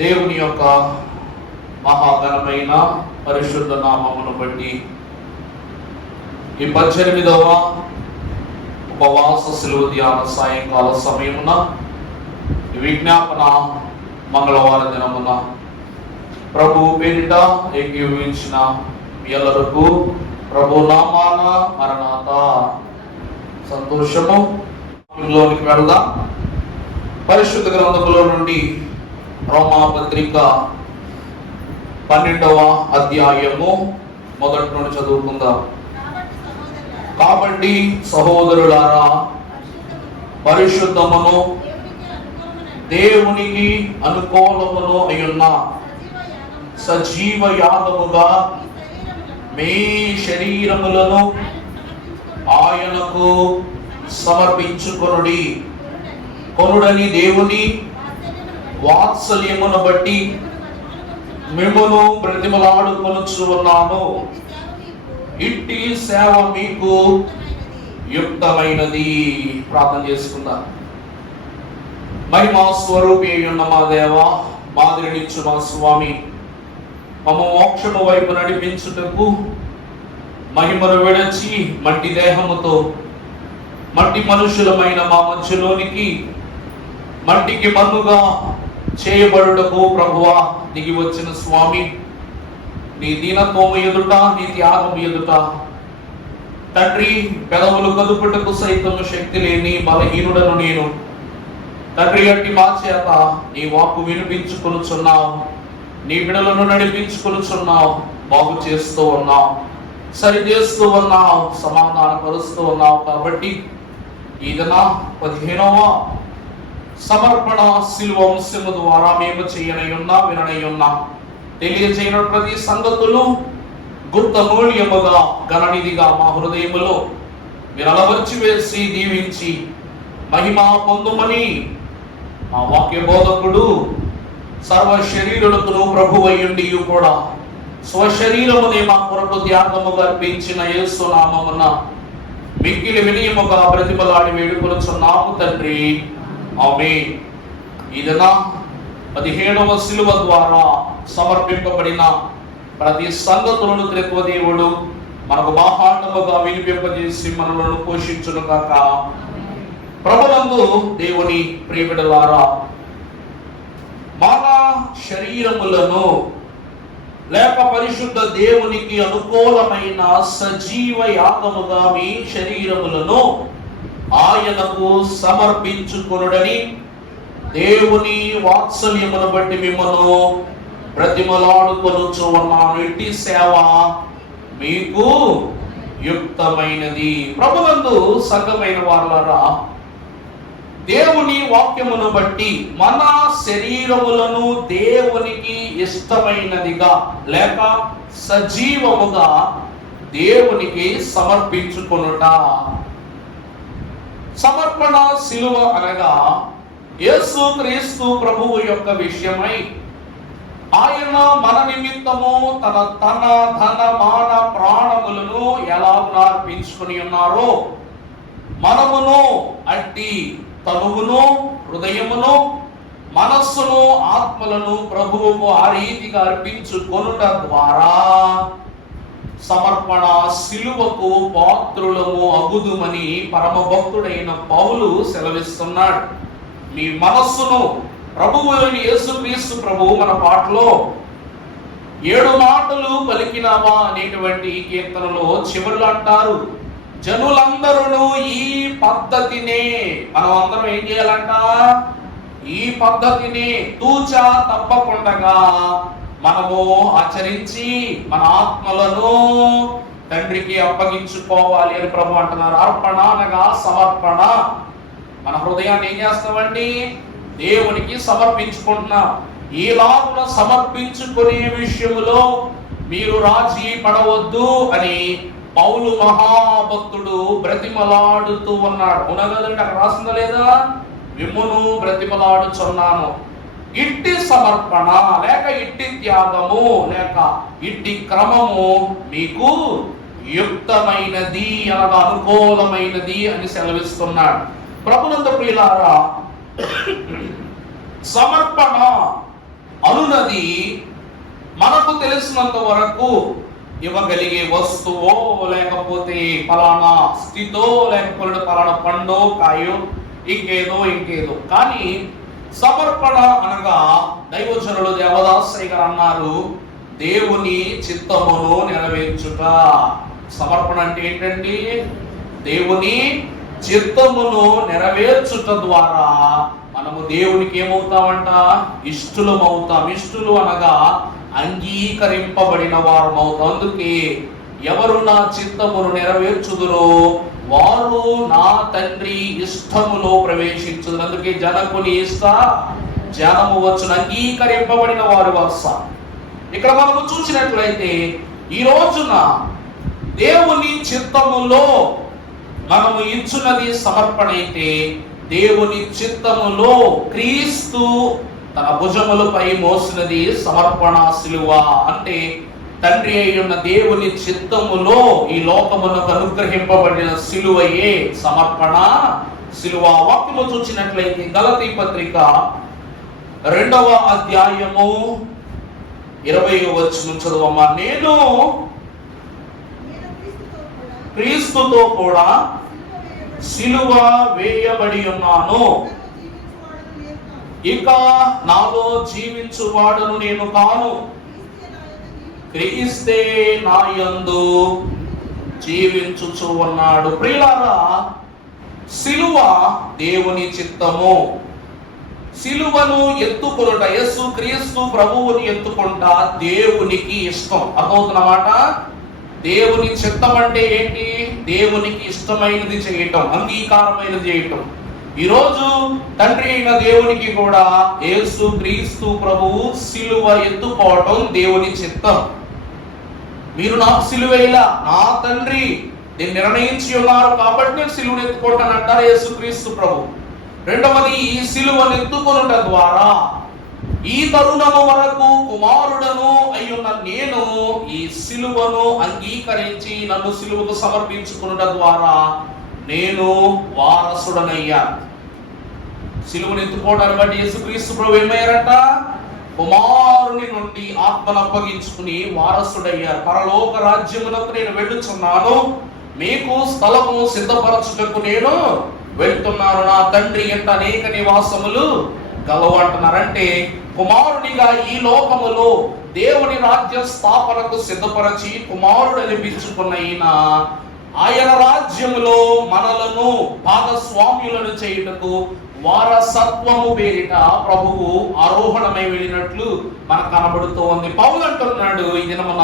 దేవుని యొక్క మహాఘనమైన పరిశుద్ధ నామమును బట్టి ఈ 18వ ఉపవాస శిలువ ధ్యాన సాయంకాల సమయమున విజ్ఞాపన మంగళవార దినమున ప్రభు పేరిట ఏకీభవించిన ఎల్లరకు ప్రభు నామాన మరణాత సంతోషము. లోనికి వెళ్దాం. పరిశుద్ధ గ్రంథములో నుండి రోమా పత్రిక 12వ అధ్యాయము మొదటి నుండి చదువుకుందాం. కాబట్టి సహోదరులారా, పరిశుద్ధమును దేవునికి అనుకూలమును అయ్యున్న సజీవ యాగముగా మీ శరీరములను ఆయనకు సమర్పించుకొనుడి. కొనుడని దేవుని వాత్సల్యమును బట్టి మిమ్మును బ్రతిమలాడుకొనుచు ఉన్నాను. ఇట్టి సేవ మీకు యుక్తమైనది. ప్రార్థన చేసుకుందాం. మహిమా స్వరూపి అయ్యున్న మా దేవ, మాదిరినిచ్చు మా స్వామి, మమ్మ మోక్షము వైపు నడిపించుటకు మహిమను విడచి మట్టి దేహముతో మట్టి మనుషులమైన మా మధ్యలోనికి మట్టికి మన్నుగా చేయబడుటకు ప్రభువా దిగి వచ్చిన స్వామి, నీ దీనత్వము ఎదుట, నీ త్యాగము ఎదుట తండ్రి, పెదవులు కదుపుటకు సైతం శక్తి లేని బలహీనుడను నేను తండ్రి. అట్టి మా చేత నీ వాక్కు వినిపించుకొనుచున్నావు, నీ బిడలను నడిపించుకొనుచున్నావు, బాగు చేస్తూ ఉన్నావు, సరి చేస్తూ ఉన్నావు, సమాధానపరుస్తూ ఉన్నావు. కాబట్టి ఈదన 15వ సమర్పణ శిలువ అంశము ద్వారా మేము చేయనయున్నా విననయున్నా తెలియజేయన ప్రతి సంగతులు గుప్త మూల్యముగా గణనిధిగా మా హృదయములో మీరు అలవర్చి వేసి దీవించి మహిమ పొందుమని మా వాక్య బోధకుడు సర్వ శరీరులకు ప్రభువయ్యుండి కూడా స్వశరీరమునే మా కొరకు త్యాగముగా అర్పించిన యేసు నామమున మిక్కిలి వినయముగా బ్రతిమలాడి వేడుకొనుచున్నాము తండ్రి, ఆమేన్. ఈదన 17వ శిలువ ద్వారా సమర్పింపబడిన ప్రతి సంగతులను త్రిత్వ దేవుడు మనకు బాహాటముగా వినిపింపజేసి మనలను పోషించును కాక. ప్రభునందు దేవుని ప్రియబిడలారా, మన శరీరములను లేక పరిశుద్ధ దేవునికి అనుకూలమైన సజీవ యాగముగా మీ శరీరములను ఆయనకు సమర్పించుకొనుడని దేవుని వాత్సల్యమును బట్టి మిమ్మను బ్రతిమలాడుకొనుచు ఉన్నాను. ఇట్టి సేవ మీకు యుక్తమైనది. ప్రభునందు సంఘమైన వారలారా, దేవుని వాక్యమును బట్టి మన శరీరములను దేవునికి ఇష్టమైనదిగా లేక సజీవముగా దేవునికి సమర్పించుకొనుట. సమర్పణ శిలువ అనగా యేసు క్రీస్తు ప్రభువు యొక్క విషయమై ఆయన మన నిమిత్తము తన ధన మాన ప్రాణములను ఎలా అర్పించుకుని ఉన్నారో మనమును అట్టి తనువును, హృదయమును, మనస్సును, ఆత్మలను ప్రభువుకు ఆ రీతిగా అర్పించుకొనుట ద్వారా సమర్పణ శిలువకు పాత్రులము అగుదుమని పరమ భక్తుడైన పౌలు సెలవిస్తున్నాడు. మీ మనస్సును ప్రభువు యేసుక్రీస్తు ప్రభువు మన పాటలో 7 మాటలు పలికినావా అనేటువంటి కీర్తనలో చివరిలో అంటారు, జనులందరూ ఈ పద్ధతినే, మనం అందరం ఏం చేయాలంట, ఈ పద్ధతిని తూచా తప్పకుండా మనము ఆచరించి మన ఆత్మలను తండ్రికి అప్పగించుకోవాలి అని ప్రభు అంటున్నారు. అర్పణ అనగా సమర్పణ. మన హృదయాన్ని ఏం చేస్తామండి, దేవునికి సమర్పించుకుంటున్నాం. ఈలాగున సమర్పించుకునే విషయములో మీరు రాజీ పడవద్దు అని పౌలు మహాభక్తుడు బ్రతిమలాడుతూ ఉన్నాడు. ఉన్నదంటే అక్కడ రాసిందా లేదా, మిమ్మును బ్రతిమలాడుచున్నాను. ఇట్టి సమర్పణ లేక ఇట్టి త్యాగము లేక ఇట్టి క్రమము మీకు యుక్తమైనది అనగా అనుకూలమైనది అని అన్నది మనకు తెలిసినంత వరకు ఇవ్వగలిగే వస్తువో, లేకపోతే ఫలానా స్థితో, లేకపోతే ఫలానా పండో కాయో, ఇంకేదో. కానీ సమర్పణ అనగా దైవజనులు దేవదాసయ్య గారు అన్నారు, దేవుని చిత్తమును నెరవేర్చుట. సమర్పణ అంటే ఏంటండి? దేవుని చిత్తమును నెరవేర్చుట ద్వారా మనము దేవునికి ఏమవుతామంట? ఇష్టలం అవుతాం. ఇష్టలు అనగా అంగీకరింపబడిన వారం అవుతాం. అందుకే ఎవరు నా చిత్తమును నెరవేర్చుదురో వారు నా తండ్రి ఇష్టములో ప్రవేశించుదురు. అందుకే జనకుని ఇష్ట జనము వచ్చును, అంగీకరింపబడిన వారు వరుస. ఇక్కడ మనము చూసినట్లయితే ఈ రోజున దేవుని చిత్తములో మనము ఇచ్చున్నది సమర్పణ అయితే, దేవుని చిత్తములో క్రీస్తు తన భుజములపై మోసినది సమర్పణ సిలువ. అంటే తండ్రి అయ్యున్న దేవుని చిత్తములో ఈ లోకమునకు అనుగ్రహింపబడిన సిలువయే సమర్పణ సిలువ. వాక్యము చూసినట్లయితే గలతీ పత్రిక 2వ అధ్యాయము 20వ వచనం చదువమ్మా. నేను క్రీస్తుతో కూడా సిలువ వేయబడి ఉన్నాను, ఇక నాలో జీవించువాడును నేను కాను, క్రీస్తే నా యందు జీవించుచు ఉన్నాడు. ప్రియులారా, సిలువ దేవుని చిత్తము. సిలువను ఎత్తుకొనుట, యేసు క్రీస్తు ప్రభువుని ఎత్తుకొనుట దేవునికి ఇష్టం. అర్థమవుతున్నమాట? దేవుని చిత్తం అంటే ఏంటి? దేవునికి ఇష్టమైనది చేయటం, అంగీకారమైనది చేయటం. ఈరోజు తండ్రి అయిన దేవునికి కూడా యేసు క్రీస్తు ప్రభువు సిలువ ఎత్తుకోవటం దేవుని చిత్తం. మీరు నాకు సిలువేలా, నా తండ్రి నేను నిర్ణయించి ఉన్నారు కాబట్టి నేను సిలువను ఎత్తుకోవటాను అంటారు యేసు క్రీస్తు ప్రభు. రెండవది, ఈ సిలువను ఎత్తుకొనుట ద్వారా ఈ తరుణము వరకు కుమారుడను అయ్యున్న నేను ఈ సిలువను అంగీకరించి నన్ను సిలువకు సమర్పించుకునుట ద్వారా నేను వారసుడనయ్యాను. సిలువను ఎత్తుకోవడాన్ని బట్టి యేసుక్రీస్తు ప్రభు ఏమయ్యారట? కుమారుని నుండి ఆత్మను అప్పగించుకుని వారసుడయ్యారు. పరలోక రాజ్యమునకు నేను వెళ్ళుచున్నాను, మీకు స్థలము సిద్ధపరచుటకు నేను వెళ్తున్నాను, నా తండ్రి ఎంత అనేక నివాసములు గలవు అంటున్నారంటే, కుమారునిగా ఈ లోకములో దేవుని రాజ్య స్థాపనకు సిద్ధపరచి కుమారుడు అనిపించుకున్న ఆయన రాజ్యములో మనలను భాగస్వామ్యులను చేయుటకు వారసత్వము పేరిట ప్రభువు ఆరోహణమై వెళ్ళినట్లు మనకు కనబడుతూ ఉంది. పౌలు అంటున్నాడు ఈ దినమున,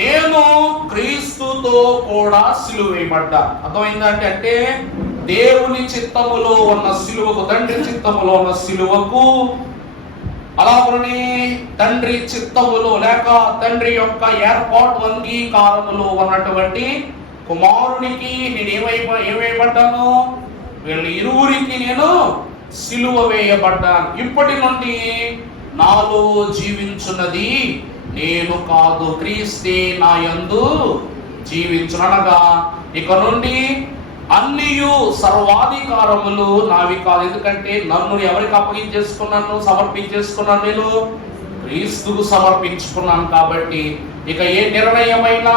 నేను క్రీస్తుతో కూడా సిలువ వేయబడ్డా. అర్థమైందంటే అంటే దేవుని చిత్తములో ఉన్న సిలువకు, తండ్రి చిత్తములో ఉన్న సిలువకు, అలాగనే తండ్రి చిత్తములో లేక తండ్రి యొక్క ఏర్పాటు అంగీకారములో ఉన్నటువంటి కుమారునికి నేను ఏమైపడ్డాను? వీళ్ళ ఇరువురికి నేను సిలువ వేయబడ్డాను. ఇప్పటి నుండి నాలో జీవించున్నది నేను కాదు, క్రీస్తే నా యందు జీవించునగా ఇక నుండి అన్నియు సర్వాధికారములు నావి కాదు. ఎందుకంటే నన్ను ఎవరికి అప్పగించేసుకున్నాను, సమర్పించేసుకున్నాను? నేను క్రీస్తుకు సమర్పించుకున్నాను. కాబట్టి ఇక ఏ నిర్ణయమైనా,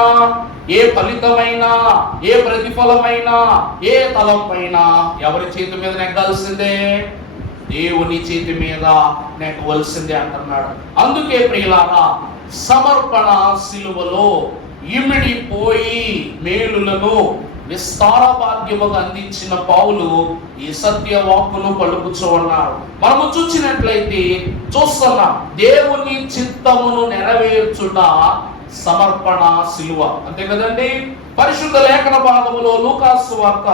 ఏ ఫలితమైనా, ఏ ప్రతిఫలమైనా, ఏ తలంపైనా ఎవరి చేతి మీద నెగ్గాల్సిందే? దేవుని చేతి మీద నెగ్గవలసిందే అంటున్నాడు. అందుకే ప్రియులారా, సమర్పణ సిలువలో ఇమిడిపోయి మేలులను విస్తార భాగ్యముగా అందించిన పౌలు ఈ సత్య వాక్కును పలుకుచూ ఉన్నారు. మనము చూసినట్లయితే చూస్తున్నాం, దేవుని చిత్తమును నెరవేర్చుట సమర్పణ సిలువ. అంతే కదండి. పరిశుద్ధ లేఖన భాగములో లూకాసు సువార్త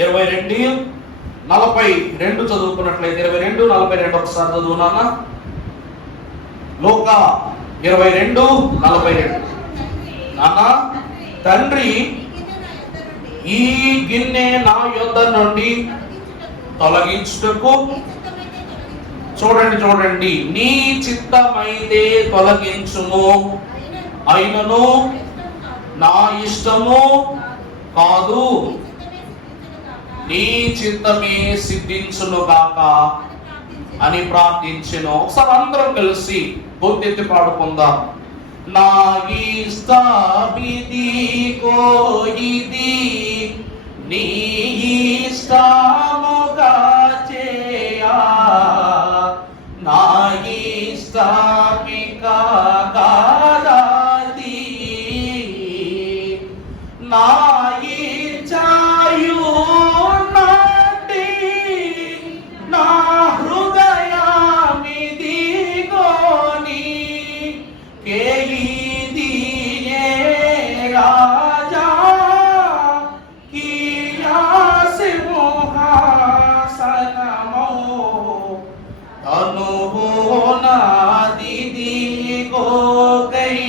22:42 చదువుకున్నట్లయితే 22:42 ఒకసారి చదువునా? లూకా 22:42. నాన్న, తండ్రి ఈ గిన్నె నా యొద్ద నుండి తొలగించుటకు, చూడండి, నీ చిత్తమైతే తొలగించుము, అయినను నా ఇష్టము కాదు, నీ చిత్తమే సిద్ధించును గాక అని ప్రార్థించెను. ఒకసారి అందరం కలిసి గొంతెత్తి పాడుకుందాం. నా ఇష్టమిదిగో ఇది, నీ ఇష్టముగా చేయా, నా ఇష్టమిక కాదది, నా ఇచ్ఛయు నాటి నా హృదయమిదిగో నీకే ఇదియే రాజా కియా సింహాసనమో అనుభో నాదిదిగో గై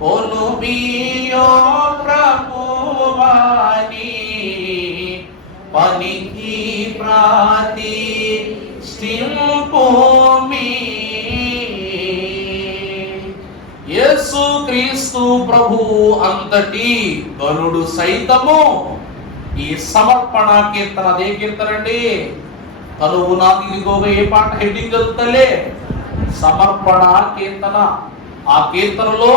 కొను బియో ప్రభువాని పనికి ప్రతిష్ఠింపుమి. యేసుక్రీస్తు ప్రభు అంతటి గరుడు సైతము ఈ సమర్పణ కీర్తన, అదే కీర్తన అండి. కనువు నాదిదిగోగా ఏ పాట హెడ్డింగ్ చదువుతలే, సమర్పణ కీర్తన. ఆ కీర్తనలో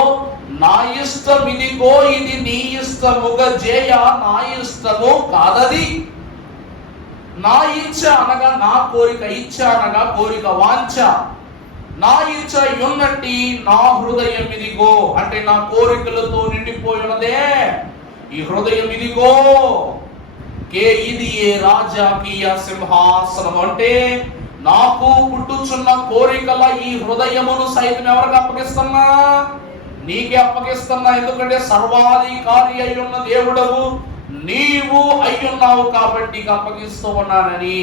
నా ఇష్టం ఇదిగో ఇది, నీ ఇష్టముగా జేయ, నా ఇష్టము కాదది. నా ఇచ్చ అనగా నా కోరిక, ఇచ్చ అనగా కోరిక, వాంఛ. నా ఇచ్చ ఉన్నట్టి నా హృదయం ఇదిగో అంటే నా కోరికలతో నిండిపోయినదే ఈ హృదయం ఇదిగో. కే ఇది ఏ రాజాకీయ సింహాసనం అంటే నాకు పుట్టుచున్న కోరికల ఈ హృదయమును సైతం ఎవరికి అప్పగిస్తున్నా? నీకే అప్పగిస్తున్నా. ఎందుకంటే సర్వాధికారి అయి ఉన్న దేవుడవు నీవు అయ్యున్నావు కాబట్టి నీకు అప్పగిస్తూ ఉన్నానని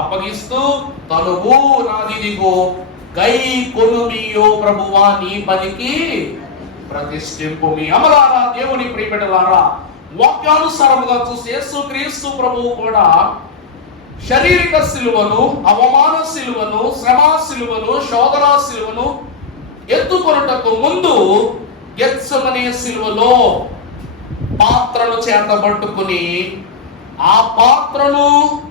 అప్పగిస్తూ, తనువు నాదిదిగో గై కొనుమియో ప్రభువా నీ పనికి ప్రతిష్ఠింపుమి. అమలారా, దేవుని ప్రియబిడ్డలారా, వాక్యానుసారముగా చూసి యేసుక్రీస్తు ప్రభువు కూడా శారీరక సిలువను, అవమాన సిలువను, శ్రమ సిలువను, శోధన సిలువను ఎత్తుకొనుటకు ముందు గెత్సెమనే సిలువలో పాత్రను చేతబట్టుకుని ఆ పాత్రను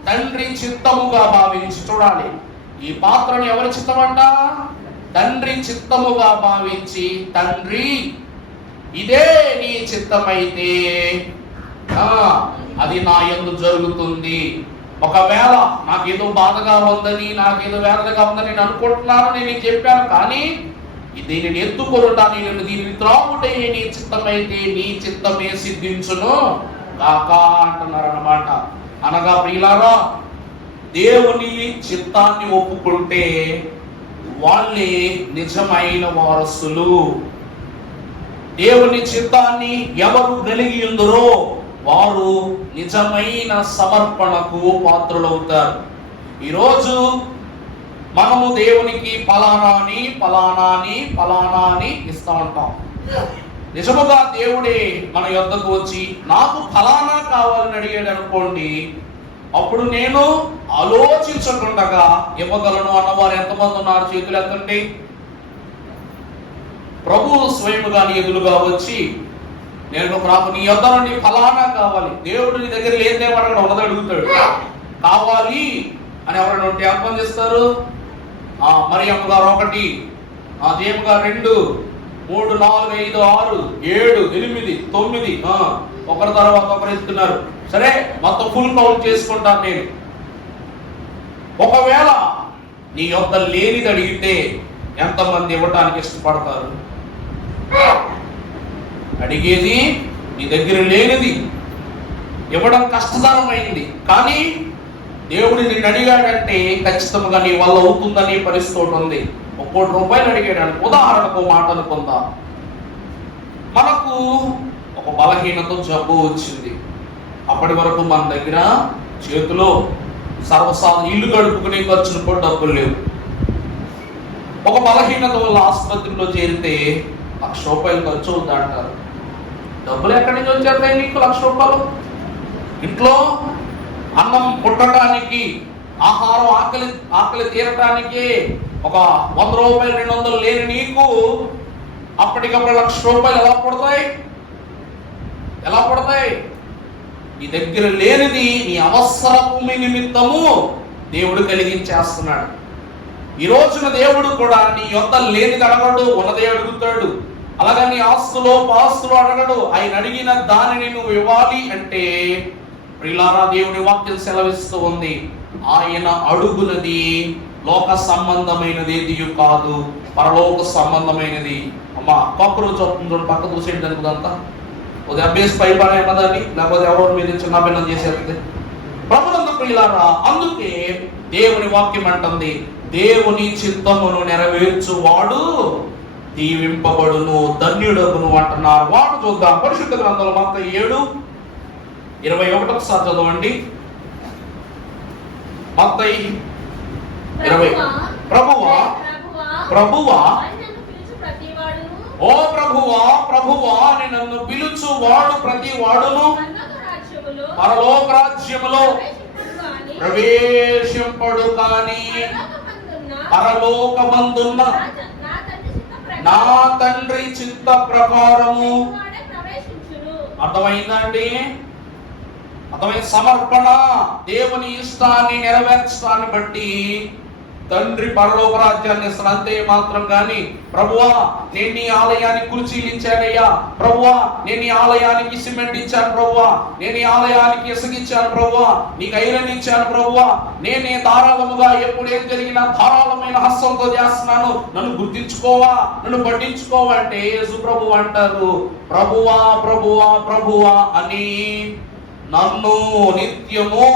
తండ్రి చిత్తముగా భావించి, చూడాలి, ఈ పాత్రను ఎవరి చిత్తమంట? తండ్రి చిత్తముగా భావించి, తండ్రి ఇదే నీ చిత్తమైతే అది నా యందు జరుగుతుంది. ఒకవేళ నాకేదో బాధగా ఉందని, నాకేదో వేదనగా ఉందని నేను అనుకుంటున్నాను, నేను చెప్పాను, కానీ దీనిని ఎత్తుకొనుట, నేను దీనిని త్రాగుటే నీ చిత్తమైతే నీ చిత్తమే సిద్ధించును కాక అంటున్నారు అన్నమాట. అనగా ప్రియులారా, దేవుని చిత్తాన్ని ఒప్పుకుంటే వాళ్ళే నిజమైన వారసులు. దేవుని చిత్తాన్ని ఎవరు కలిగి ఉందరో వారు నిజమైన సమర్పణకు పాత్రులవుతారు. ఈరోజు మనము దేవునికి ఫలానాని ఫలానాని ఫలానాని ఇస్తా ఉంటాం. నిజముగా దేవుడే మన యొద్దకు వచ్చి నాకు ఫలానా కావాలని అడిగాడు అనుకోండి, అప్పుడు నేను ఆలోచించకుండా ఇవ్వగలను అన్నవారు ఎంతమంది ఉన్నారు? చేతులు ఎత్తండి. ప్రభు స్వయముగా నీ ఎదురుగా వచ్చి, నేను నాకు నీ యొద్ద నుండి ఫలానా కావాలి, దేవుడు నీ దగ్గర లేదేమో అడగడం, ఉన్నది అడుగుతాడు. కావాలి అని ఎవరైనా ఉంటే ఎంతమంది ఇస్తారు? మరియమ్మ గారు 1, జేమ్ గారు 2, 3, 4, 5, 6, 7, 8, 9, ఒకరి తర్వాత ఒకరు ఇస్తున్నారు. సరే, మొత్తం ఫుల్ కౌంట్ చేసుకుంటాను నేను. ఒకవేళ నీ యొద్ద లేనిది అడిగితే ఎంతమంది ఇవ్వటానికి ఇష్టపడతారు? అడిగేది నీ దగ్గర లేనిది ఇవ్వడం కష్టతరమైంది, కానీ దేవుడు నిన్ను అడిగాడంటే ఖచ్చితంగా నీ వల్ల అవుతుందని పరిస్థితి ఉంది. 1 కోటి రూపాయలు అడిగాడు. ఉదాహరణకు మాట అనుకుందాం, మనకు ఒక బలహీనత, జబ్బు వచ్చింది. అప్పటి వరకు మన దగ్గర చేతిలో సర్వసాధారణ ఇల్లు గడుపుకునే ఖర్చులు కూడా డబ్బులు లేవు. ఒక బలహీనత వల్ల ఆసుపత్రిలో చేరితే 1,00,000 రూపాయలు ఖర్చు అవుతా అంటారు. డబ్బులు ఎక్కడి నుంచి వచ్చేస్తాయి నీకు? 1,00,000 రూపాయలు. ఇంట్లో అన్నం పుట్టడానికి, ఆహారం ఆకలి తీరటానికి ఒక 100 రూపాయలు 200 లేని నీకు అప్పటికప్పుడు 1,00,000 రూపాయలు ఎలా పడతాయి? నీ దగ్గర లేనిది నీ అవసరపు నిమిత్తము దేవుడు కలిగించేస్తున్నాడు. ఈ రోజున దేవుడు కూడా నీ యొద్ద లేనిది అడగడు, ఉన్నదే అడుగుతాడు. అలాగే నీ ఆస్తులు పాస్తులు అడగడు. ఆయన అడిగిన దానిని నువ్వు ఇవ్వాలి అంటే ప్రియులారా, దేవుని వాక్యం సెలవిస్తూ ఉంది, ఆయన అడుగునది లోక సంబంధమైనది ఏది కాదు, పరలోక సంబంధమైనది. అమ్మా కాక్రోచ్ అవుతుంది పక్క చూసేయండి అనుకుందంతా ఉదయం అభ్యాస పైపడే కదండి, లేకపోతే ఎవరి మీద చిన్న భిన్నం చేసేది ప్రభునందు ప్రియులారా. అందుకే దేవుని వాక్యం అంటుంది, దేవుని చిత్తమును నెరవేర్చువాడు దీవింపబడును, ధన్యుడగును అంటున్నారు. వాడు చూద్దాం. పరిశుద్ధ గ్రంథంలో మత్తయి 7:21 ఒకసారి చదవండి. మత్తయి 20. ప్రభువా ఓ ప్రభువా అని నన్ను పిలుచు వాడు ప్రతి వాడును పరలోక రాజ్యములో ప్రవేశింపడు కానీ పరలోకమందున్న నా తండ్రి చిత్త ప్రకారము. అర్థమైందండి? అర్థమైన సమర్పణ, దేవుని ఇష్టాన్ని నెరవేర్చడాన్ని బట్టి తండ్రి పరలోక రాజ్యాన్ని ఇస్తాను, అంతే మాత్రం. కానీ ప్రభువా నేను నీ ఆలయానికి కుర్చీలు ఇచ్చానయ్యా, ప్రభువా నేను ఈ ఆలయానికి సిమెంట్ ఇచ్చాను, ప్రభువా నేను ఈ ఆలయానికి ఇసుగిచ్చాను, ప్రభువా నీకు ఐరన్ ఇచ్చాను, ప్రభువా నేనే ధారాళముగా ఎప్పుడు ఏం జరిగినా ధారాళమైన హస్తంతో చేస్తున్నాను, నన్ను గుర్తించుకోవా, నన్ను పట్టించుకోవా అంటే యేసు ప్రభు అంటారు, ప్రభువా ప్రభువా ప్రభువా అని నన్ను నిత్యము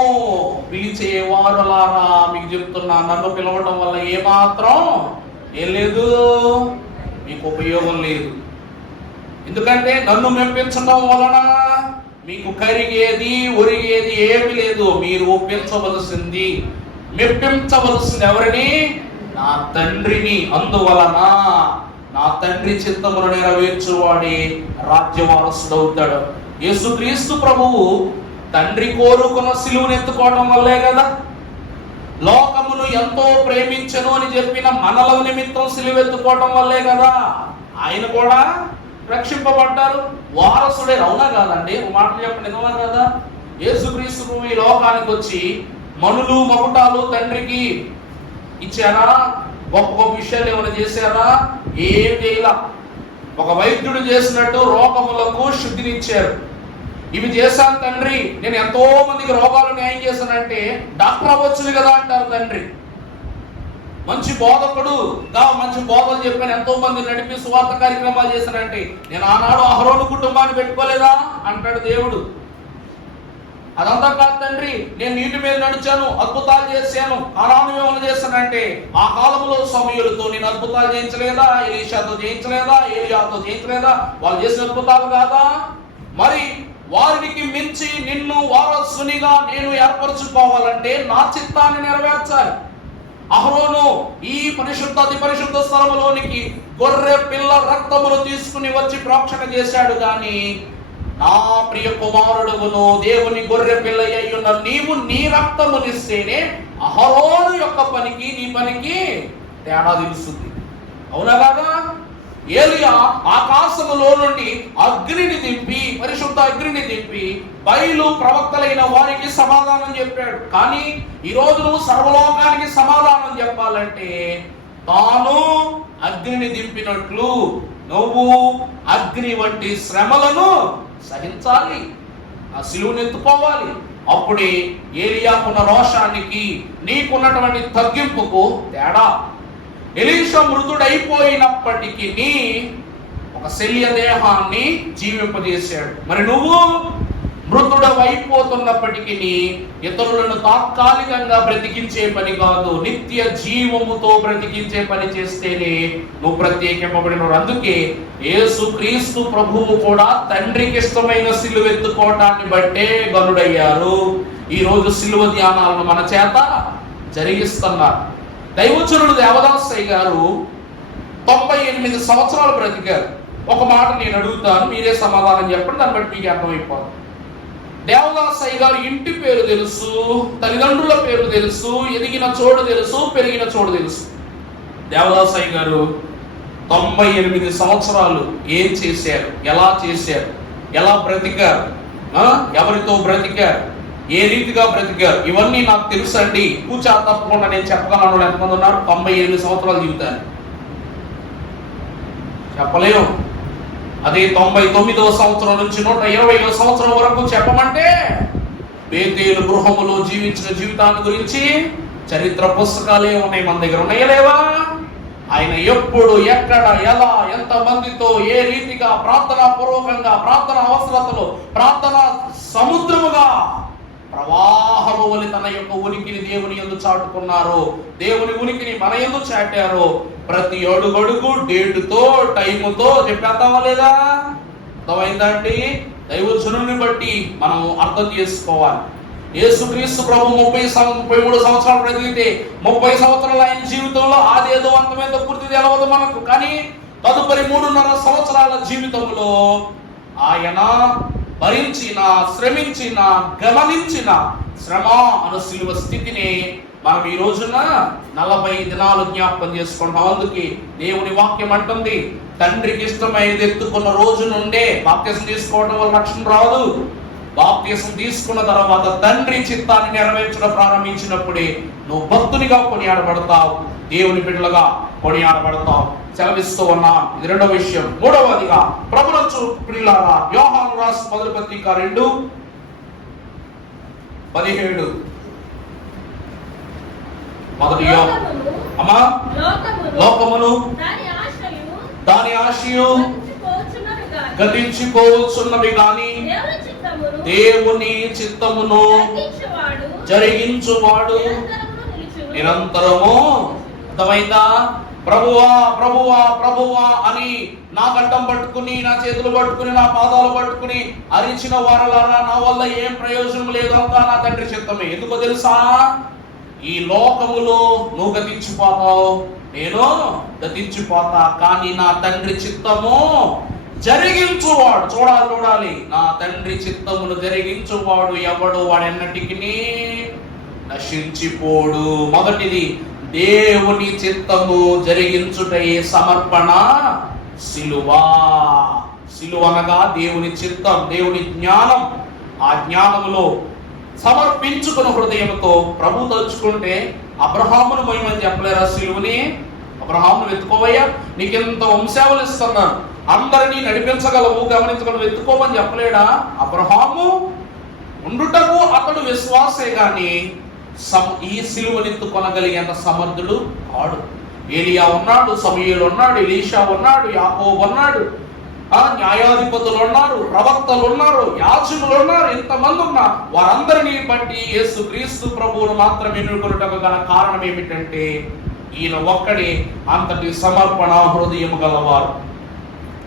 పిలిచేవారులారా మీకు చెప్తున్నా, నన్ను పిలవడం వల్ల ఏమాత్రం ఏం లేదు, మీకు ఉపయోగం లేదు. ఎందుకంటే నన్ను మెప్పించడం వలన మీకు కరిగేది ఒరిగేది ఏమి లేదు. మీరు ఒప్పించవలసింది, మెప్పించవలసింది ఎవరిని? నా తండ్రిని. అందువలన నా తండ్రి చిత్తమును నెరవేర్చువాడే రాజ్యవారసుడవుతాడు. యేసుక్రీస్తు ప్రభువు తండ్రి కోరుకున్న సిలువను ఎత్తుకోవడం వల్లే కదా, లోకమును ఎంతో ప్రేమించను అని చెప్పిన మనల నిమిత్తం సిలువ ఎత్తుకోవడం వల్లే కదా ఆయన కూడా రక్షింపబడ్డారు, వారసుడే. అవునా కాదండి? ఒక మాట చెప్పండి, నిజమా కదా? యేసుక్రీస్తు ఈ లోకానికి వచ్చి మనులు మకుటాలు తండ్రికి ఇచ్చారా? గొప్ప గొప్ప విషయాలు ఏమైనా చేశారా? ఏం చేయాల. ఒక వైద్యుడు చేసినట్టు రోగములకు శుద్ధినిచ్చారు. ఇవి చేశాను తండ్రి, నేను ఎంతో మందికి రోగాలు న్యాయం చేశానంటే డాక్టర్ అవ్వచ్చును కదా అంటారు తండ్రి. మంచి బోధకుడు, మంచి బోధలు చెప్పాను, ఎంతో మంది నడిపి సువార్త కార్యక్రమాలు చేశానంటే నేను ఆనాడు అహరోను కుటుంబాన్ని పెట్టుకోలేదా అంటాడు దేవుడు. అదంతా కాదు తండ్రి, నేను నీటి మీద నడిచాను, అద్భుతాలు చేశాను, ఆనాడు ఏమైనా చేశానంటే ఆ కాలంలో సమయులతో నేను అద్భుతాలు చేయించలేదా? ఎలీషాతో చేయించలేదా? ఏలియాతో చేయించలేదా? వాళ్ళు చేసిన అద్భుతాలు కాదా? మరి వారికి మించి నిన్ను వారసునిగా నేను ఏర్పరచుకోవాలంటే నా చిత్తాన్ని నెరవేర్చాలి. అహరోను ఈ అతి పరిశుద్ధ స్థలములోనికి గొర్రె పిల్ల రక్తమును తీసుకుని వచ్చి ప్రోక్షణ చేశాడు. కానీ నా ప్రియ కుమారుడును దేవుని గొర్రె పిల్ల అయ్యున్న నీవు నీ రక్తమునిస్తేనే అహరోను యొక్క పనికి నీ పనికి తేడా తెలుస్తుంది. అవునా కాదా? ఏలియా ఆకాశములో నుండి అగ్నిని దింపి, పరిశుద్ధ అగ్నిని దింపి బయలు ప్రవక్తలైన వారికి సమాధానం చెప్పాడు. కానీ ఈ రోజు నువ్వు సర్వలోకానికి సమాధానం చెప్పాలంటే తాను అగ్నిని దింపినట్లు నువ్వు అగ్ని వంటి శ్రమలను సహించాలి, ఆ సిలువను ఎత్తుకోవాలి. అప్పుడే ఏలియాకున్న రోషానికి నీకున్నటువంటి తగ్గింపుకు తేడా. ఎలీషా మృతుడైపోయినప్పటికీ ఒక శల్య దేహాన్ని జీవింపజేశాడు. మరి నువ్వు మృతుడవైపోతున్నప్పటికీ ఇతరులను తాత్కాలికంగా బ్రతికించే పని కాదు, నిత్య జీవముతో బ్రతికించే పని చేస్తేనే నువ్వు ప్రత్యేకింపబడినవాడు. అందుకే యేసుక్రీస్తు ప్రభువు కూడా తండ్రికి ఇష్టమైన సిలువ ఎత్తుకోవటాన్ని బట్టే గనుడయ్యారు. ఈ రోజు సిలువ ధ్యానాలను మన చేత జరిగిస్తున్నారు. దైవచనుడు దేవదాసయ్య గారు 98 సంవత్సరాలు బ్రతికారు. ఒక మాట నేను అడుగుతాను, మీరే సమాధానం చెప్పండి, దాన్ని బట్టి మీకు అర్థమైపోతుంది. దేవదాసయ్య గారు ఇంటి పేరు తెలుసు, తల్లిదండ్రుల పేరు తెలుసు, ఎదిగిన చోటు తెలుసు, పెరిగిన చోటు తెలుసు. దేవదాసయ్య గారు 98 సంవత్సరాలు ఏం చేశారు, ఎలా చేశారు, ఎలా బ్రతికారు, ఎవరితో బ్రతికారు, ఏ రీతిగా బ్రతికారు ఇవన్నీ నాకు తెలుసు అండి. కూర్చా తప్పకుండా నేను చెప్పగలను. ఎంతమంది ఉన్నారు 97 సంవత్సరాలు జీవితాన్ని చెప్పలేము. అదే 99వ సంవత్సరం నుంచి 120వ సంవత్సరం వరకు చెప్పమంటే బేతేలు గృహములో జీవించిన జీవితాన్ని గురించి చరిత్ర పుస్తకాలే ఉన్నాయి, మన దగ్గర ఉన్నాయా లేవా? ఆయన ఎప్పుడు ఎక్కడ ఎలా ఎంత మందితో ఏ రీతిగా ప్రార్థనా పూర్వకంగా ప్రార్థన అవసరతలు ప్రార్థన సముద్రముగా ప్రవాహము వలె తన యొక్క ఉనికిని దేవుని యందు చాటుకున్నారు. దేవుని ఉనికిని మన యందు చాటారు. ప్రతి అడుగడుగు డేటుతో టైముతో చెప్పేద్దామా లేదా? అర్థమైందండి? దైవజనుని బట్టి మనం అర్థం చేసుకోవాలి. యేసుక్రీస్తు ప్రభు 33 సంవత్సరాలు బ్రతికితే 30 సంవత్సరాలు ఆయన జీవితంలో ఆదేదో అంతమేదో పూర్తి తెలవదు మనకు. కానీ తదుపరి 3.5 సంవత్సరాల జీవితంలో ఆయన భరించిన శ్రమించిన గమనించిన శ్రమ అను శిలువ స్థితిని మనం ఈ రోజున 40 దినాలు జ్ఞాపకం చేసుకుంటాం. అందుకే దేవుని వాక్యం అంటుంది, తండ్రికి ఇష్టమైనది ఎత్తుకున్న రోజు నుండే బాప్తిసం తీసుకోవడం వల్ల రక్షణ రాదు. బాప్తిసం తీసుకున్న తర్వాత తండ్రి చిత్తాన్ని నెరవేర్చడం ప్రారంభించినప్పుడే నువ్వు భక్తునిగా కొనియాడబడతావు, దేవుని బిడ్డలుగా కొనియాడబడతావు. సెలవిస్తూ ఉన్నా. ఇది రెండవ విషయం. మూడవదిగా ప్రభునంచు ప్రియులారా, యోహాను రాసిన మొదటి పత్రిక 2:17 మొదటి అమ్మా లోకమును దాని ఆశయు గతించిపోవచ్చున్నవి గాని దేవుని చిత్తమును జరిగించువాడు నిరంతరము. అర్థమైందా? ప్రభువా ప్రభువా ప్రభువా అని నా గడ్డం పట్టుకుని నా చేతులు పట్టుకుని నా పాదాలు పట్టుకుని అరిచిన వారలారా నా వల్ల ఏం ప్రయోజనం లేదు, అంతా నా తండ్రి చిత్తమే. ఎందుకో తెలుసా? ఈ లోకములో నువ్వు గతించిపోతావు, నేను గతించిపోతా, కానీ నా తండ్రి చిత్తము జరిగించువాడు. చూడాలి, నా తండ్రి చిత్తమును జరిగించువాడు ఎవడు వాడెన్నటికి నశించిపోడు. మొదటిది దేవుని చిత్తము జరిగించుటయే సమర్పణ సిలువ. సిలువ అనగా దేవుని చిత్తం, దేవుని జ్ఞానం. ఆ జ్ఞానములో సమర్పించుకున్న హృదయంతో ప్రభు తలుచుకుంటే అబ్రహామును మహిమని చెప్పలేరా? సిలువని అబ్రహామును వెతుకోవయ్యా, నీకెంత వంశావళి ఇస్తున్నాను, అందరినీ నడిపించగలవు, గమనించగలవు, వెతుకోమని చెప్పలేడా? అబ్రహాము ఉండుటకు అతడు విశ్వాసే గాని ఈ సిలువనెత్తుకొనగలిగేంత సమర్థుడు ఆడు. ఏలియా ఉన్నాడు, సమూయేలు ఉన్నాడు, ఎలీషా ఉన్నాడు, యాకోబు ఉన్నాడు, న్యాయాధిపతులు ఉన్నారు, ప్రవక్తలు ఉన్నారు, యాజకులు ఉన్నారు. ఇంతమంది ఉన్నా వారందరినీ బట్టి యేసుక్రీస్తు ప్రభువును మాత్రమే ఎన్నుకొనుటకు గల కారణం ఏమిటంటే ఈయన ఒక్కడే అంతటి సమర్పణ హృదయము గలవారు.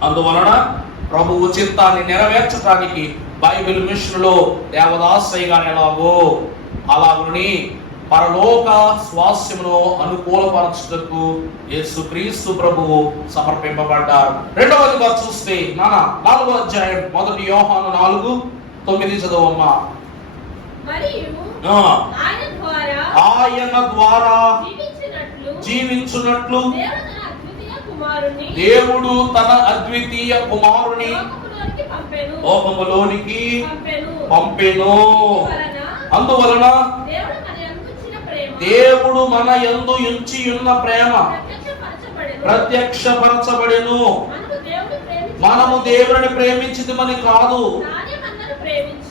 అందువలన ప్రభువు చిత్తాన్ని నెరవేర్చడానికి బైబిల్ మిషన్ లో దేవదాసయ్య గారు ఎలాగో అలాగుని పరలోక స్వాస్యమును అనుకూలపరచుటకు యేసుక్రీస్తు ప్రభువు సమర్పింపబడ్డారు. రెండవదిగా చూస్తే 4వ అధ్యాయం 1 యోహాను 4:9 చదవమ్మా. ఆయన ద్వారా జీవించున్నట్లు దేవుడు తన అద్వితీయ కుమారుని లోకములోనికి పంపెను. అందువలన దేవుడు మన యందు ఉంచి ఉన్న ప్రేమ ప్రత్యక్షపరచబడెను. మనము దేవుని ప్రేమించిదమని కాదు,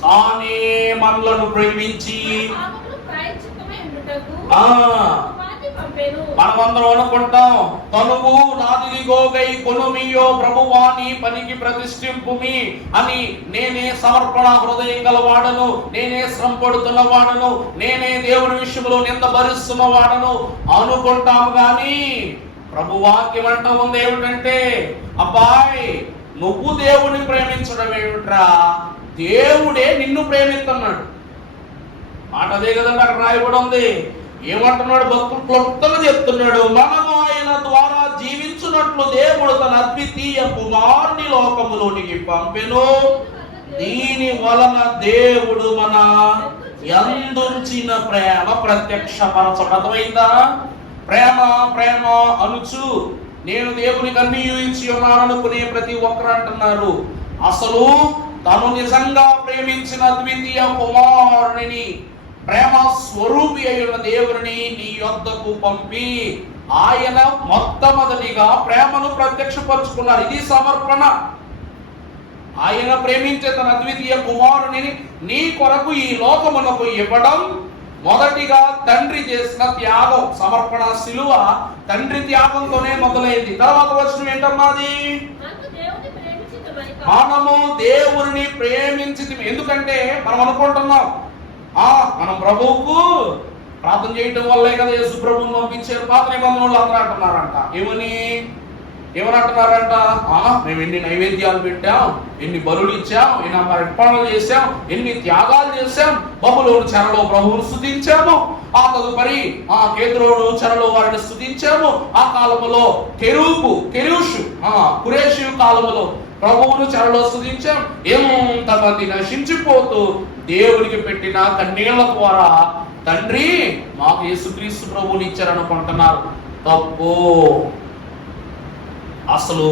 తానే మనలను ప్రేమించి మనమందరం అనుకుంటాం, తనువు నాదిగోగై కొనుమియో ప్రభువా నీ పనికి ప్రతిష్ఠింపుమి అని. నేనే సమర్పణ హృదయం గలవాడను, నేనే శ్రమ పడుతున్న వాడను, నేనే దేవుని విషయంలో నింద భరిస్తున్న వాడను అనుకుంటాము. కానీ ప్రభు వాక్యం అంటూ ఉంది ఏమిటంటే, అబ్బాయి నువ్వు దేవుని ప్రేమించడం ఏమిట్రా, దేవుడే నిన్ను ప్రేమిస్తున్నాడు. మాట అదే కదండి, అక్కడ రాయబడి ఉంది. ఏమంటున్నాడు? భక్తులు క్లుప్తంగా చెప్తున్నాడు, మనము ఆయన ద్వారా జీవించున్నట్లు దేవుడు తన అద్వితీయ కుమారుని లోకములోనికి పంపెను. దీని వలన దేవుడు మన యందుంచిన ప్రేమ ప్రత్యక్షపరచడం. అర్థమైందా? ప్రేమ ప్రేమ అనుచు నేను దేవునికి అన్ని ఇచ్చి ఉన్నాను అనుకునే ప్రతి ఒక్కరు అంటున్నారు, అసలు తాను నిజంగా ప్రేమించిన ద్వితీయ కుమారుని, ప్రేమ స్వరూపి అయిన దేవుని నీ యొద్దకు పంపి ఆయన మొట్టమొదటిగా ప్రేమను ప్రత్యక్షపరుచుకున్నారు. ఇది సమర్పణ. ఆయన ప్రేమించే తన ద్వితీయ కుమారుని నీ కొరకు ఈ లోకమునకు ఇవ్వడం మొదటిగా తండ్రి చేసిన త్యాగం. సమర్పణ శిలువ తండ్రి త్యాగంతోనే మొదలైంది. తర్వాత వచనం ఏంటన్నది? మనము దేవుని ప్రేమించి, ఎందుకంటే మనం అనుకుంటున్నాం మనం ప్రభువుకు ప్రార్థన చేయటం వల్లే కదా యేసు ప్రభువుని పంపించారు. పాత నిబంధనలు అందరూ అంటున్నారంట. ఏమనంటున్నారంట? మేము ఎన్ని నైవేద్యాలు పెట్టాం, ఎన్ని బలులు ఇచ్చాం, ఎన్ని అర్పణలు చేశాం, ఎన్ని త్యాగాలు చేశాం, బబులోను చెరలో ప్రభువును స్తుతించాము, ఆ తదుపరి కేద్రోను చెరలో వారిని స్తుతించాము, ఆ కాలములో కురేషు కాలములో ప్రభువును చెరలో స్తుతించాం. ఎంతమంది నశించిపోతూ దేవునికి పెట్టిన కన్నీళ్ల ద్వారా తండ్రి మాకు యేసుక్రీస్తు ప్రభువుని ఇచ్చారనుకుంటున్నారు. తప్పు. అసలు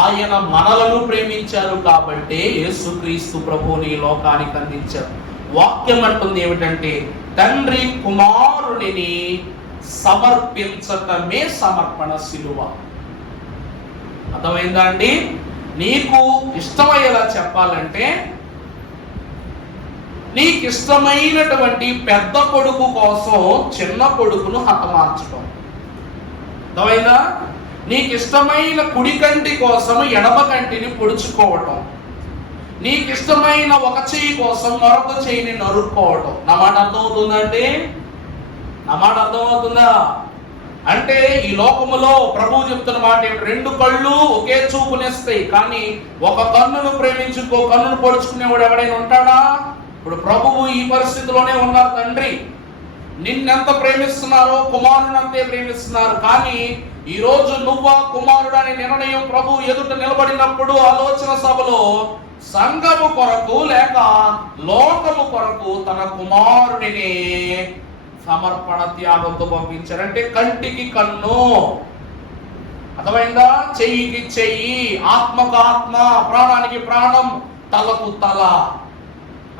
ఆయన మనలను ప్రేమించారు కాబట్టి యేసుక్రీస్తు ప్రభువుని లోకానికి అందించారు. వాక్యం అంటుంది ఏమిటంటే తండ్రి కుమారుడిని సమర్పించటమే సమర్పణ శిలువ. అర్థమైందా అండి? నీకు ఇష్టమయ్యేలా చెప్పాలంటే నీకు ఇష్టమైనటువంటి పెద్ద కొడుకు కోసం చిన్న కొడుకును హతమార్చడం. అర్థమైందా? నీకు ఇష్టమైన కుడి కంటి కోసం ఎడమ కంటిని పొడుచుకోవటం, నీకు ఇష్టమైన ఒక చెయ్యి కోసం మరొక చెయ్యిని నరుక్కోవటం. నా మాట అర్థమవుతుందండి? నా మాట అర్థమవుతుందా? అంటే ఈ లోకములో ప్రభువు చెప్తున్న మాట రెండు కళ్ళు ఒకే చూపునేస్తాయి, కానీ ఒక కన్నును ప్రేమించి ఇంకో కన్నును పొడుచుకునేవాడు ఎవడైనా ఉంటాడా? ఇప్పుడు ప్రభువు ఈ పరిస్థితిలోనే ఉన్నారు. తండ్రి నిన్నెంత ప్రేమిస్తున్నారో కుమారుని అంతే ప్రేమిస్తున్నారు. కానీ ఈ రోజు నువ్వా కుమారుడు అనే నిర్ణయం ప్రభు ఎదుట నిలబడినప్పుడు ఆలోచన సభలో సంఘము కొరకు లేక లోకము కొరకు తన కుమారుడిని సమర్పణ త్యాగంతో పంపించారు. అంటే కంటికి కన్ను, అర్థమైందా? చెయ్యికి చెయ్యి, ఆత్మకు ఆత్మ, ప్రాణానికి ప్రాణం, తలకు తల.